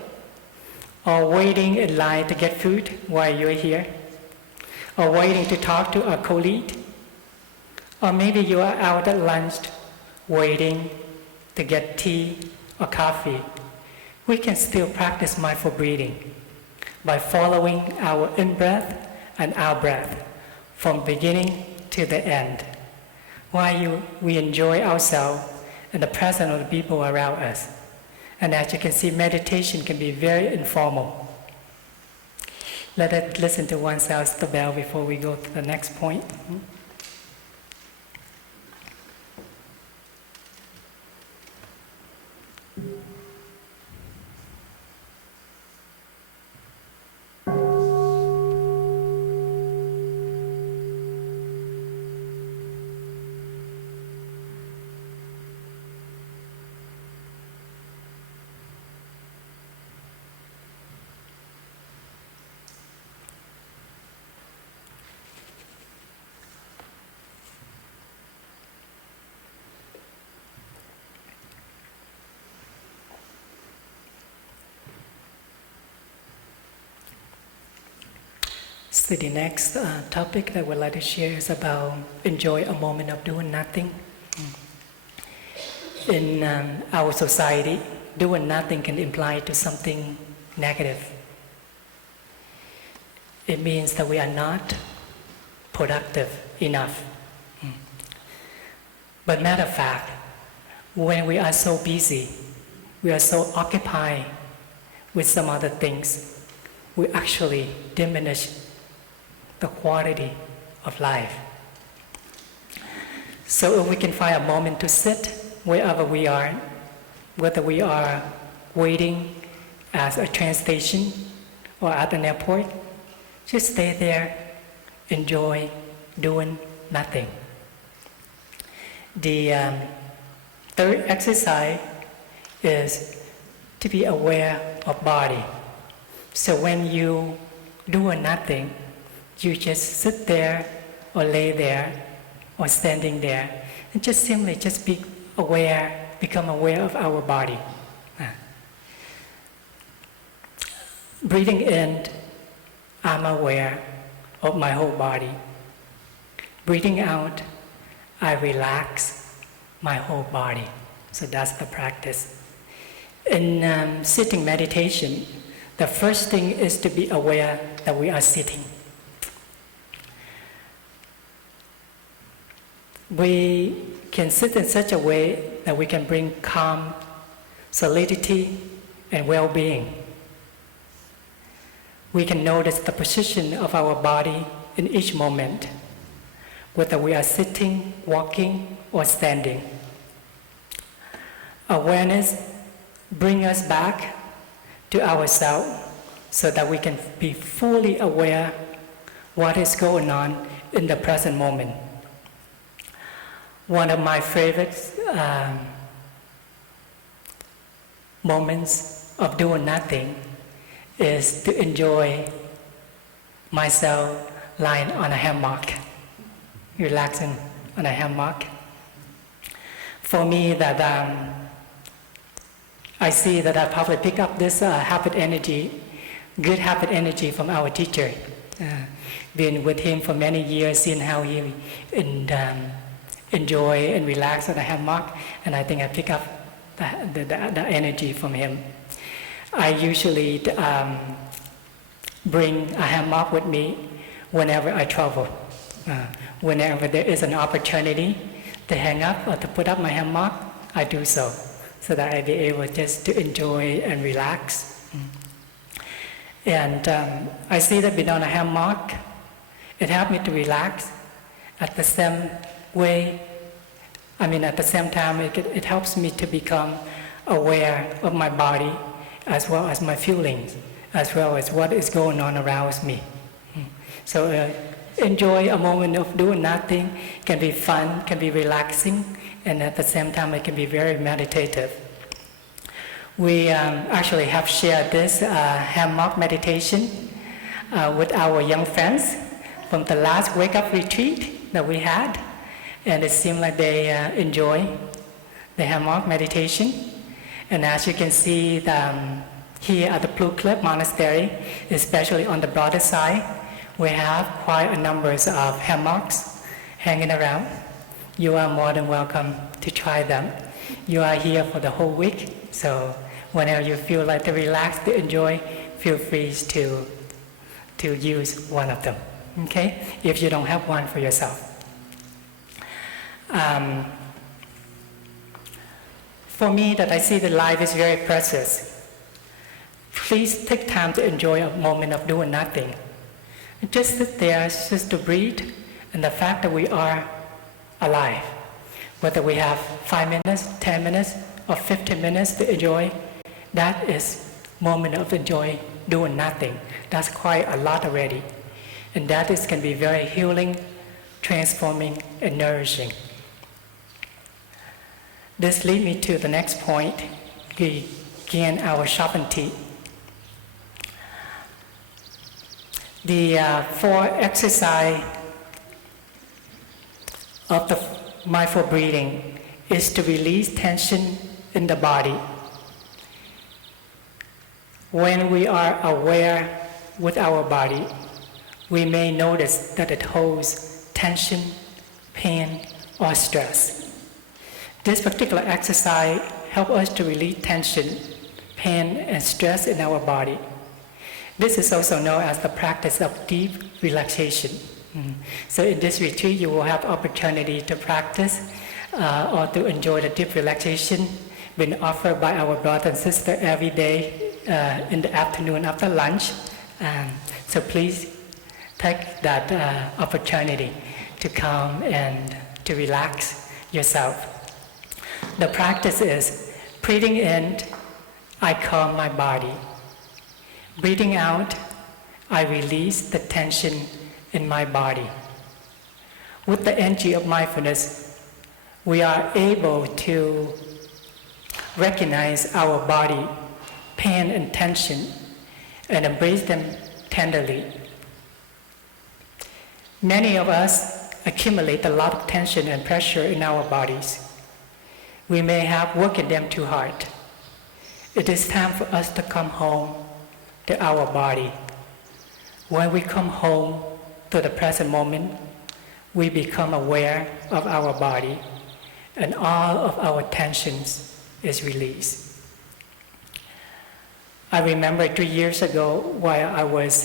or waiting in line to get food while you're here, or waiting to talk to a colleague, or maybe you are out at lunch waiting to get tea or coffee. We can still practice mindful breathing by following our in-breath and out-breath from beginning to the end, while we enjoy ourselves and the presence of the people around us. And as you can see, meditation can be very informal. Let us listen to oneself the bell before we go to the next point. So the next topic that I would like to share is about enjoy a moment of doing nothing. In our society, doing nothing can imply to something negative. It means that we are not productive enough. But matter of fact, when we are so busy, we are so occupied with some other things, we actually diminish the quality of life. So if we can find a moment to sit wherever we are, whether we are waiting at a train station or at an airport, just stay there, enjoy doing nothing. The third exercise is to be aware of body. So when you do nothing, you just sit there or lay there or standing there and just simply be aware, become aware of our body. Breathing in, I'm aware of my whole body. Breathing out, I relax my whole body. So that's the practice. In sitting meditation, the first thing is to be aware that we are sitting. We can sit in such a way that we can bring calm, solidity, and well-being. We can notice the position of our body in each moment, whether we are sitting, walking, or standing. Awareness brings us back to ourselves so that we can be fully aware what is going on in the present moment. One of my favorite moments of doing nothing is to enjoy myself lying on a hammock, relaxing on a hammock. For me, that I see that I probably pick up this habit energy, good habit energy from our teacher. Been with him for many years, seeing how he enjoy and relax on a hammock, and I think I pick up the energy from him. I usually bring a hammock with me whenever I travel. Whenever there is an opportunity to hang up or to put up my hammock, I do so that I be able just to enjoy and relax. And I see that being on a hammock, it helped me to relax. At the same way, at the same time, it helps me to become aware of my body as well as my feelings, as well as what is going on around me. So enjoy a moment of doing nothing. Can be fun, can be relaxing, and at the same time it can be very meditative. We actually have shared this hammock meditation with our young friends from the last wake-up retreat that we had, and it seemed like they enjoy the hammock meditation. And as you can see, here at the Plum Monastery, especially on the broader side, we have quite a number of hammocks hanging around. You are more than welcome to try them. You are here for the whole week, so whenever you feel like to relax, to enjoy, feel free to use one of them, okay? If you don't have one for yourself. For me, that I see that life is very precious. Please take time to enjoy a moment of doing nothing. Just sit there, just to breathe, and the fact that we are alive. Whether we have 5 minutes, 10 minutes, or 15 minutes to enjoy, that is moment of enjoy doing nothing. That's quite a lot already. And that can be very healing, transforming, and nourishing. This leads me to the next point, gain our sharpened teeth. The 4 exercise of the mindful breathing is to release tension in the body. When we are aware with our body, we may notice that it holds tension, pain, or stress. This particular exercise helps us to release tension, pain, and stress in our body. This is also known as the practice of deep relaxation. So in this retreat, you will have opportunity to practice or to enjoy the deep relaxation being offered by our brother and sister every day in the afternoon after lunch. So please take that opportunity to come and to relax yourself. The practice is breathing in, I calm my body. Breathing out, I release the tension in my body. With the energy of mindfulness, we are able to recognize our body, pain and tension, and embrace them tenderly. Many of us accumulate a lot of tension and pressure in our bodies. We may have worked them too hard. It is time for us to come home to our body. When we come home to the present moment, we become aware of our body, and all of our tensions is released. I remember 3 years ago while I was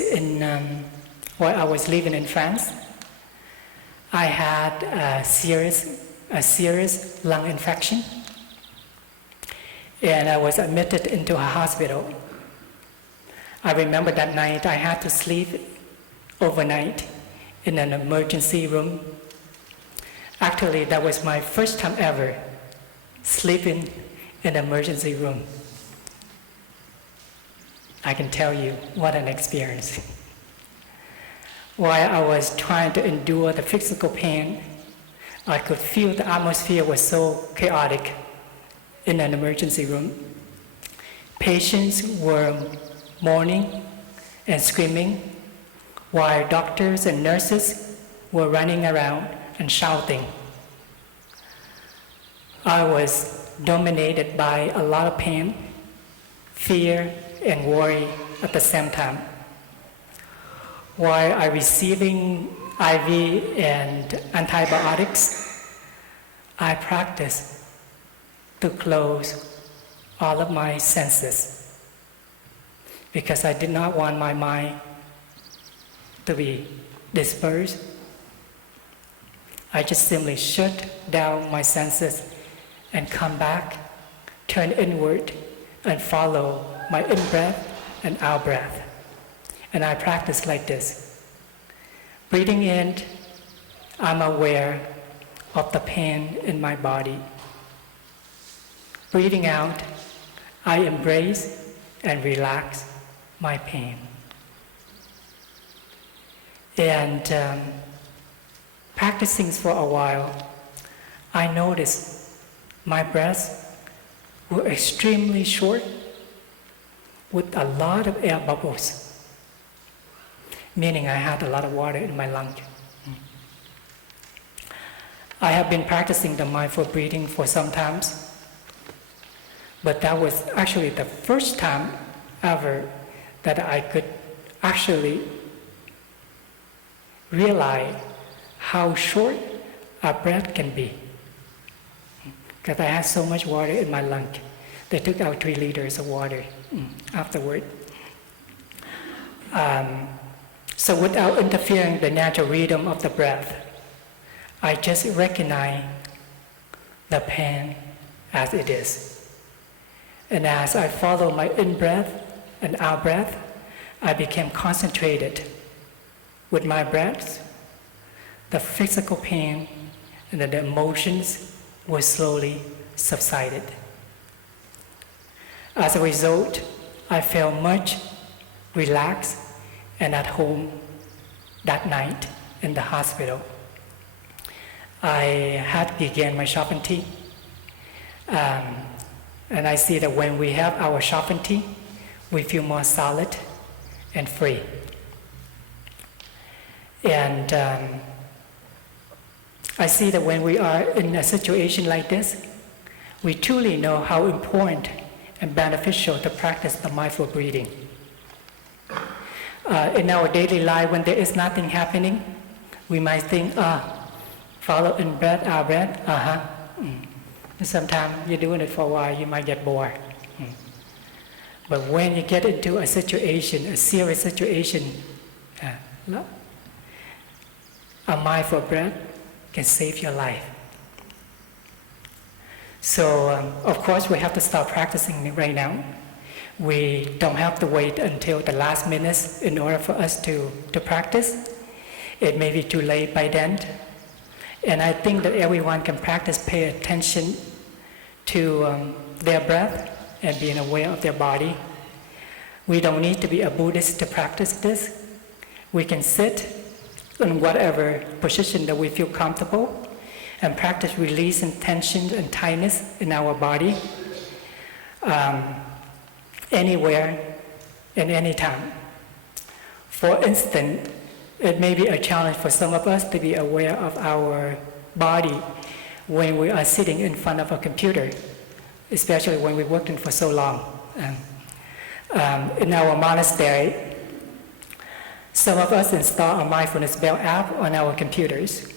living in France, I had a serious lung infection, and I was admitted into a hospital. I remember that night I had to sleep overnight in an emergency room. Actually, that was my first time ever sleeping in an emergency room. I can tell you what an experience. While I was trying to endure the physical pain, I could feel the atmosphere was so chaotic in an emergency room. Patients were mourning and screaming, while doctors and nurses were running around and shouting. I was dominated by a lot of pain, fear, and worry at the same time. While I receiving IV and antibiotics, I practiced to close all of my senses because I did not want my mind to be dispersed. I just simply shut down my senses and come back, turn inward, and follow my in-breath and out-breath. And I practice like this. Breathing in, I'm aware of the pain in my body. Breathing out, I embrace and relax my pain. And practicing for a while, I noticed my breaths were extremely short with a lot of air bubbles, meaning I had a lot of water in my lungs. I have been practicing the mindful breathing for some time, but that was actually the first time ever that I could actually realize how short a breath can be. Because I had so much water in my lung. They took out 3 liters of water afterward. So without interfering the natural rhythm of the breath, I just recognize the pain as it is. And as I follow my in-breath and out-breath, I became concentrated with my breaths. The physical pain and the emotions were slowly subsided. As a result, I felt much relaxed and at home that night in the hospital. I had begun my sovereignty, and I see that when we have our sovereignty, we feel more solid and free. And I see that when we are in a situation like this, we truly know how important and beneficial to practice the mindful breathing. In our daily life, when there is nothing happening, we might think, follow in breath, out breath, And sometimes you're doing it for a while, you might get bored. But when you get into a situation, a serious situation, a mindful breath can save your life. So, of course, we have to start practicing it right now. We don't have to wait until the last minutes in order for us to practice. It may be too late by then. And I think that everyone can practice, pay attention to their breath and being aware of their body. We don't need to be a Buddhist to practice this. We can sit in whatever position that we feel comfortable and practice releasing tension and tightness in our body anywhere and anytime. For instance, it may be a challenge for some of us to be aware of our body when we are sitting in front of a computer, especially when we're working for so long. In our monastery, some of us install a mindfulness bell app on our computers.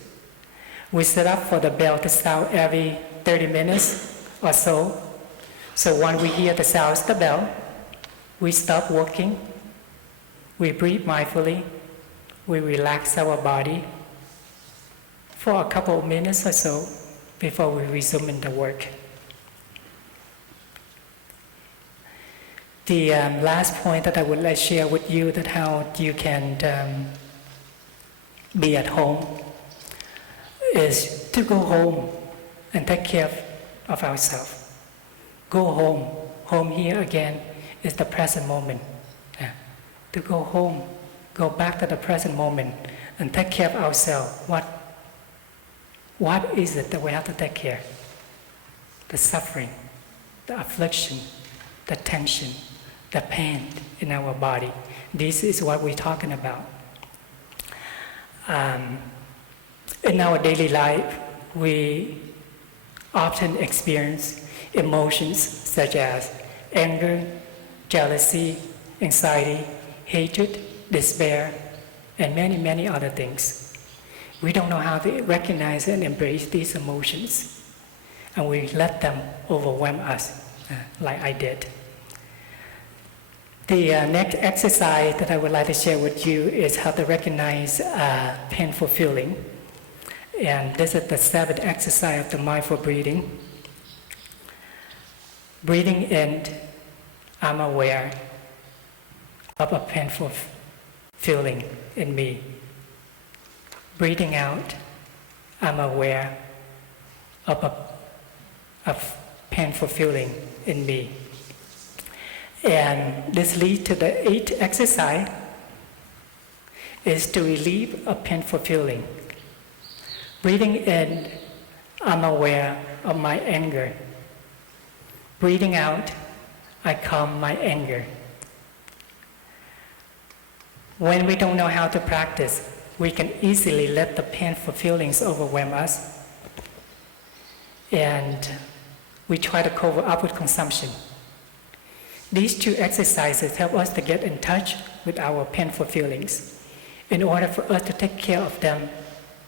We set up for the bell to sound every 30 minutes or so. So when we hear the sound of the bell, we stop working, we breathe mindfully, we relax our body for a couple of minutes or so before we resume in the work. The last point that I would like to share with you that how you can be at home is to go home and take care of ourselves. Go home. Home here again is the present moment. To go home, go back to the present moment and take care of ourselves. What is it that we have to take care? The suffering, the affliction, the tension, the pain in our body. This is what we're talking about. In our daily life, we often experience emotions such as anger, jealousy, anxiety, hatred, despair, and many, many other things. We don't know how to recognize and embrace these emotions, and we let them overwhelm us, like I did. The next exercise that I would like to share with you is how to recognize painful feeling. And this is the 7th exercise of the mindful breathing. Breathing in, I'm aware of a painful feeling in me. Breathing out, I'm aware of a painful feeling in me. And this leads to the 8th exercise, is to relieve a painful feeling. Breathing in, I'm aware of my anger. Breathing out, I calm my anger. When we don't know how to practice, we can easily let the painful feelings overwhelm us. And we try to cover up with consumption. These 2 exercises help us to get in touch with our painful feelings in order for us to take care of them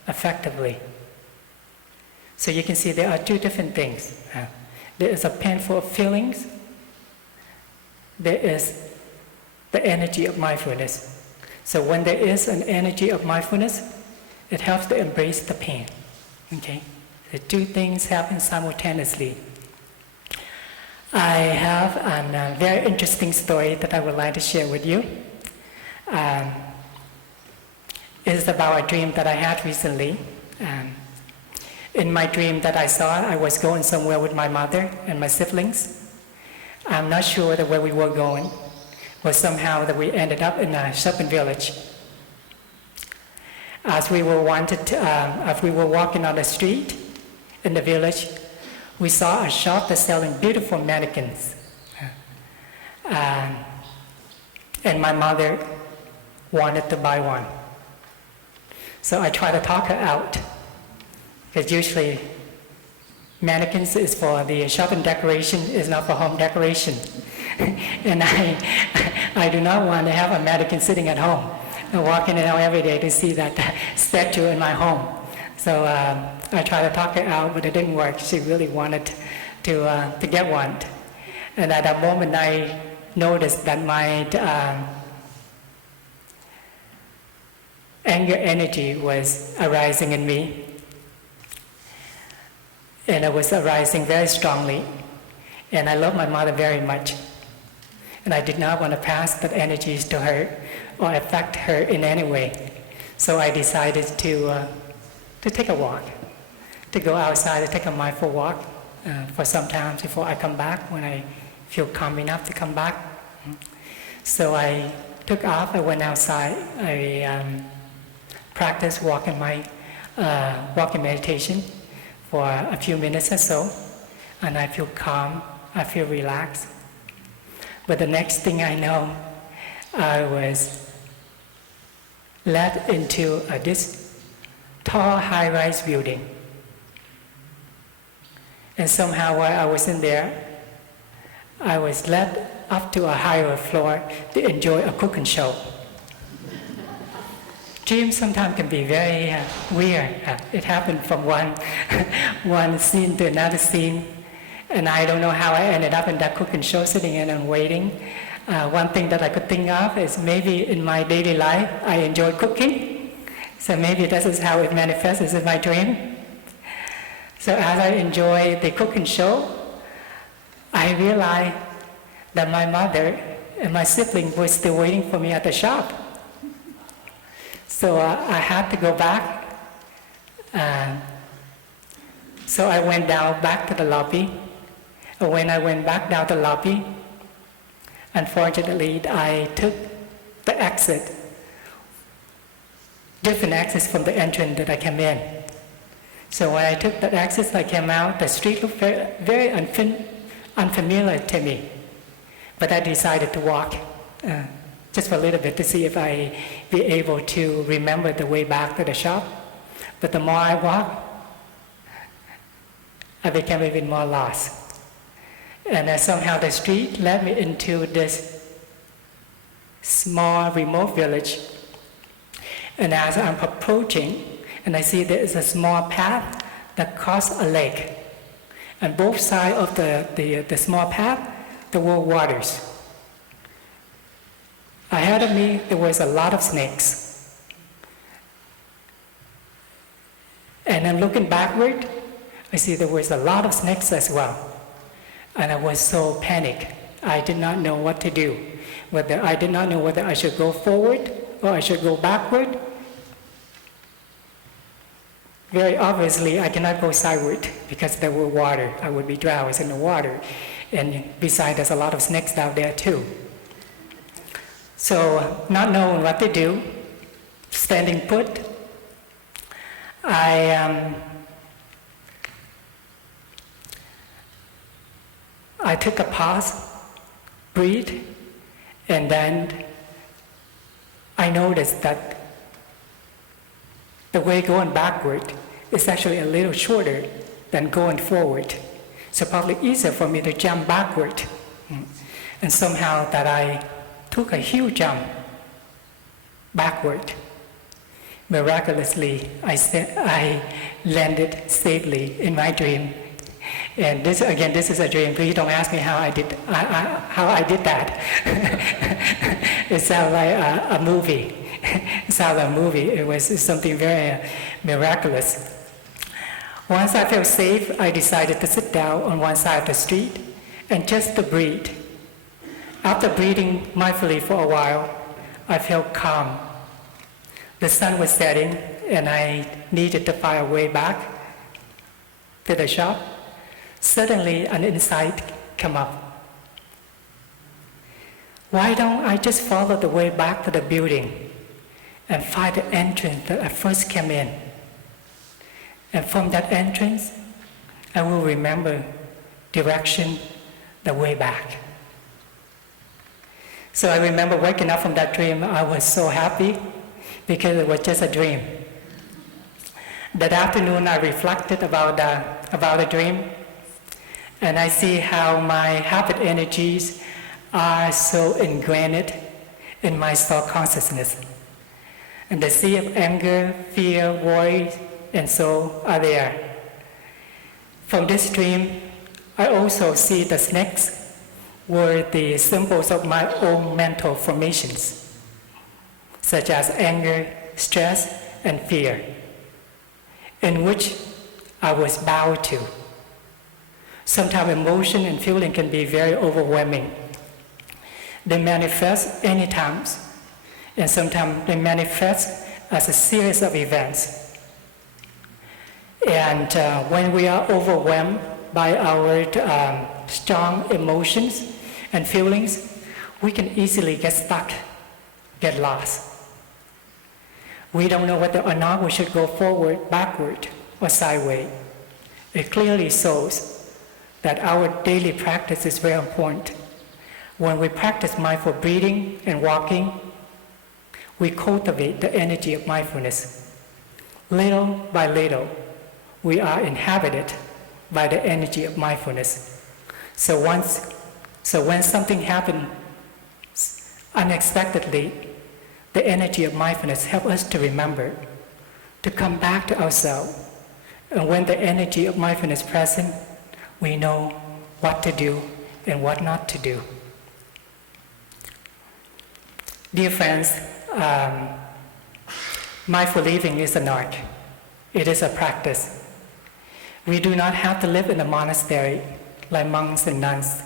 effectively. So you can see there are 2 different things. There is a painful feelings. There is the energy of mindfulness. So when there is an energy of mindfulness, it helps to embrace the pain. Okay? The 2 things happen simultaneously. I have a very interesting story that I would like to share with you. It's about a dream that I had recently. In my dream that I saw, I was going somewhere with my mother and my siblings. I'm not sure where we were going, but somehow that we ended up in a shopping village. As we were walking on the street in the village, we saw a shop that's selling beautiful mannequins. And my mother wanted to buy one. So I tried to talk her out, because usually mannequins is for the shopping decoration, is not for home decoration. And I do not want to have a mannequin sitting at home and walking around every day to see that statue in my home. So I tried to talk her out, but it didn't work. She really wanted to get one. And at that moment, I noticed that my anger energy was arising in me. And it was arising very strongly. And I love my mother very much. And I did not want to pass that energies to her or affect her in any way. So I decided to take a walk, to go outside to take a mindful walk for some time before I come back, when I feel calm enough to come back. So I took off, I went outside, I practiced walking meditation for a few minutes or so, and I feel calm, I feel relaxed. But the next thing I know, I was led into this tall high-rise building. And somehow while I was in there, I was led up to a higher floor to enjoy a cooking show. Dreams sometimes can be very weird. It happened from one scene to another scene, and I don't know how I ended up in that cooking show, sitting in and waiting. One thing that I could think of is maybe in my daily life I enjoy cooking, so maybe this is how it manifests in my dream. So as I enjoy the cooking show, I realized that my mother and my sibling were still waiting for me at the shop. So I had to go back. So I went down back to the lobby. When I went back down the lobby, unfortunately, I took the exit, different exits from the entrance that I came in. So when I took that exit, I came out, the street looked very unfamiliar to me. But I decided to walk just for a little bit to see if I be able to remember the way back to the shop. But the more I walked, I became even more lost. And somehow the street led me into this small remote village. And as I'm approaching, and I see there is a small path that crosses a lake. And both sides of the small path, there were waters. Ahead of me, there was a lot of snakes. And then looking backward, I see there was a lot of snakes as well. And I was so panicked. I did not know what to do. I did not know whether I should go forward or I should go backward. Very obviously, I cannot go sideward because there were water. I would be drowned in the water. And besides, there's a lot of snakes down there too. So, not knowing what to do, standing put, I took a pause, breathed, and then I noticed that the way going backward is actually a little shorter than going forward. So probably easier for me to jump backward. And somehow that I took a huge jump backward. Miraculously, I landed safely in my dream. And this is a dream. Please don't ask me how I did that. It sounds like a movie. It sounds like a movie. It was something very miraculous. Once I felt safe, I decided to sit down on one side of the street and just to breathe. After breathing mindfully for a while, I felt calm. The sun was setting and I needed to find a way back to the shop. Suddenly an insight came up. Why don't I just follow the way back to the building and find the entrance that I first came in? And from that entrance, I will remember direction, the way back. So I remember waking up from that dream. I was so happy because it was just a dream. That afternoon, I reflected about the dream, and I see how my habit energies are so ingrained in my soul consciousness. And the sea of anger, fear, worry, and so are there. From this dream, I also see the snakes were the symbols of my own mental formations, such as anger, stress, and fear, in which I was bound to. Sometimes emotion and feeling can be very overwhelming. They manifest any times, and sometimes they manifest as a series of events. And when we are overwhelmed by our strong emotions and feelings, we can easily get stuck, get lost. We don't know whether or not we should go forward, backward, or sideways. It clearly shows that our daily practice is very important. When we practice mindful breathing and walking, we cultivate the energy of mindfulness. Little by little, we are inhabited by the energy of mindfulness. So when something happens unexpectedly, the energy of mindfulness helps us to remember, to come back to ourselves. And when the energy of mindfulness is present, we know what to do and what not to do. Dear friends, mindful living is an art. It is a practice. We do not have to live in a monastery like monks and nuns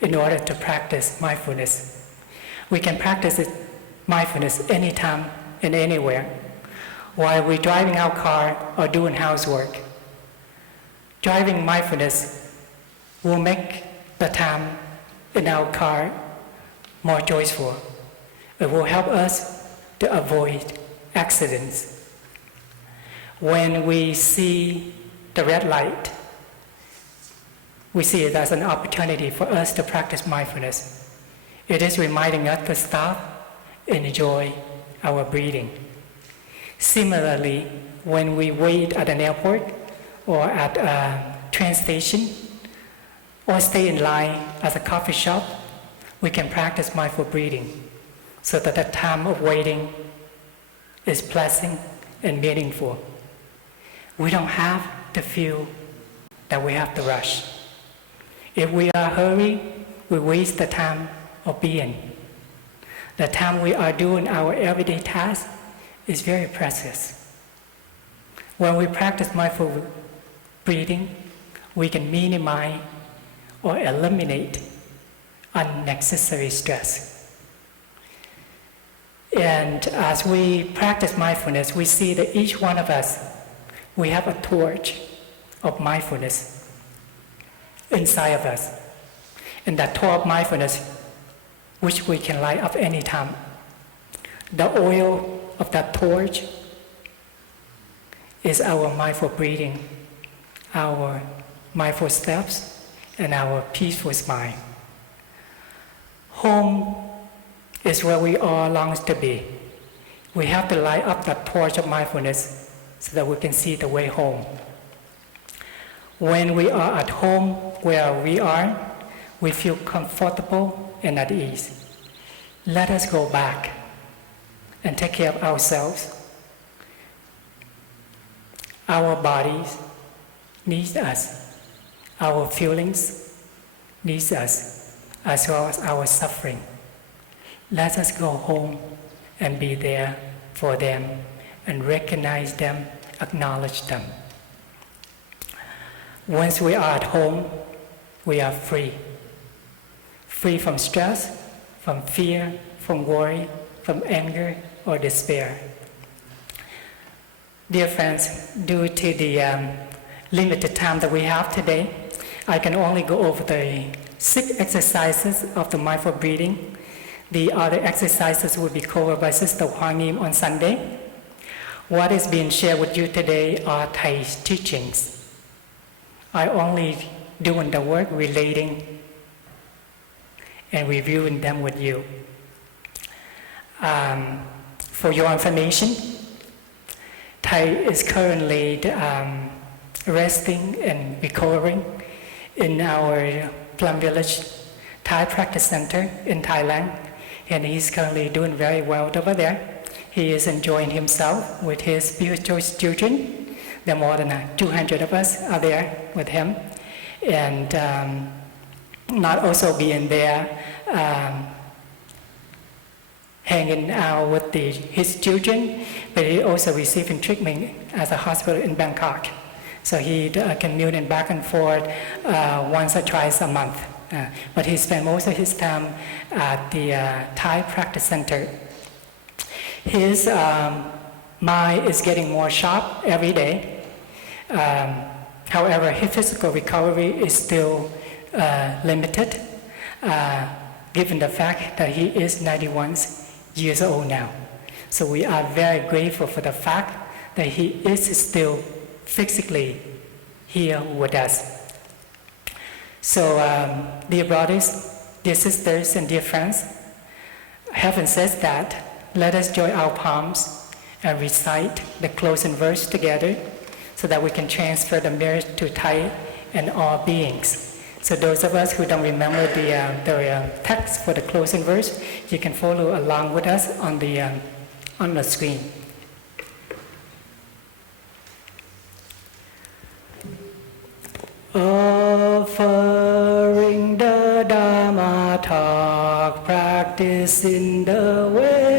in order to practice mindfulness. We can practice mindfulness anytime and anywhere, while we're driving our car or doing housework. Driving mindfulness will make the time in our car more joyful. It will help us to avoid accidents. When we see the red light, we see it as an opportunity for us to practice mindfulness. It is reminding us to stop and enjoy our breathing. Similarly, when we wait at an airport or at a train station or stay in line at a coffee shop, we can practice mindful breathing so that the time of waiting is pleasant and meaningful. We don't have to feel that we have to rush. If we are hurried, we waste the time of being. The time we are doing our everyday tasks is very precious. When we practice mindful breathing, we can minimize or eliminate unnecessary stress. And as we practice mindfulness, we see that each one of us, we have a torch of mindfulness inside of us. And that torch of mindfulness, which we can light up any time. The oil of that torch is our mindful breathing, our mindful steps, and our peaceful smile. Home is where we all long to be. We have to light up that torch of mindfulness so that we can see the way home. When we are at home where we are, we feel comfortable and at ease. Let us go back and take care of ourselves. Our bodies need us. Our feelings need us, as well as our suffering. Let us go home and be there for them and recognize them, acknowledge them. Once we are at home, we are free. Free from stress, from fear, from worry, from anger or despair. Dear friends, due to the limited time that we have today, I can only go over the 6 exercises of the mindful breathing. The other exercises will be covered by Sister Hwang Im on Sunday. What is being shared with you today are Thay's teachings. I only doing the work relating and reviewing them with you. For your information, Thay is currently resting and recovering in our Plum Village Thai Practice Center in Thailand, and he's currently doing very well over there. He is enjoying himself with his spiritual children. There are more than 200 of us are there with him, and not also being there hanging out with his children, but he also receiving treatment at a hospital in Bangkok. So he commuting back and forth once or twice a month. But he spent most of his time at the Thai Practice Center. His mind is getting more sharp every day. However, his physical recovery is still limited, given the fact that he is 91 years old now. So we are very grateful for the fact that he is still physically here with us. So, dear brothers, dear sisters, and dear friends, heaven says that let us join our palms and recite the closing verse together so that we can transfer the merit to Thai and all beings. So those of us who don't remember the text for the closing verse, you can follow along with us on the screen. Offering the Dharma talk, practice in the way.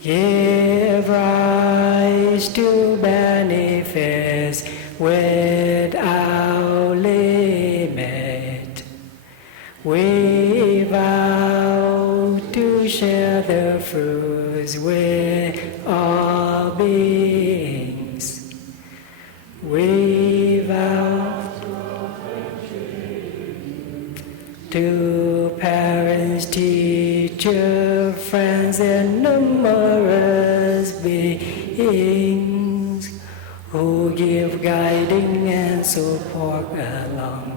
give rise to benefits without limit. We vow to share the fruits with all beings. We vow to parents, teachers, friends, and numerous beings who give guiding and support along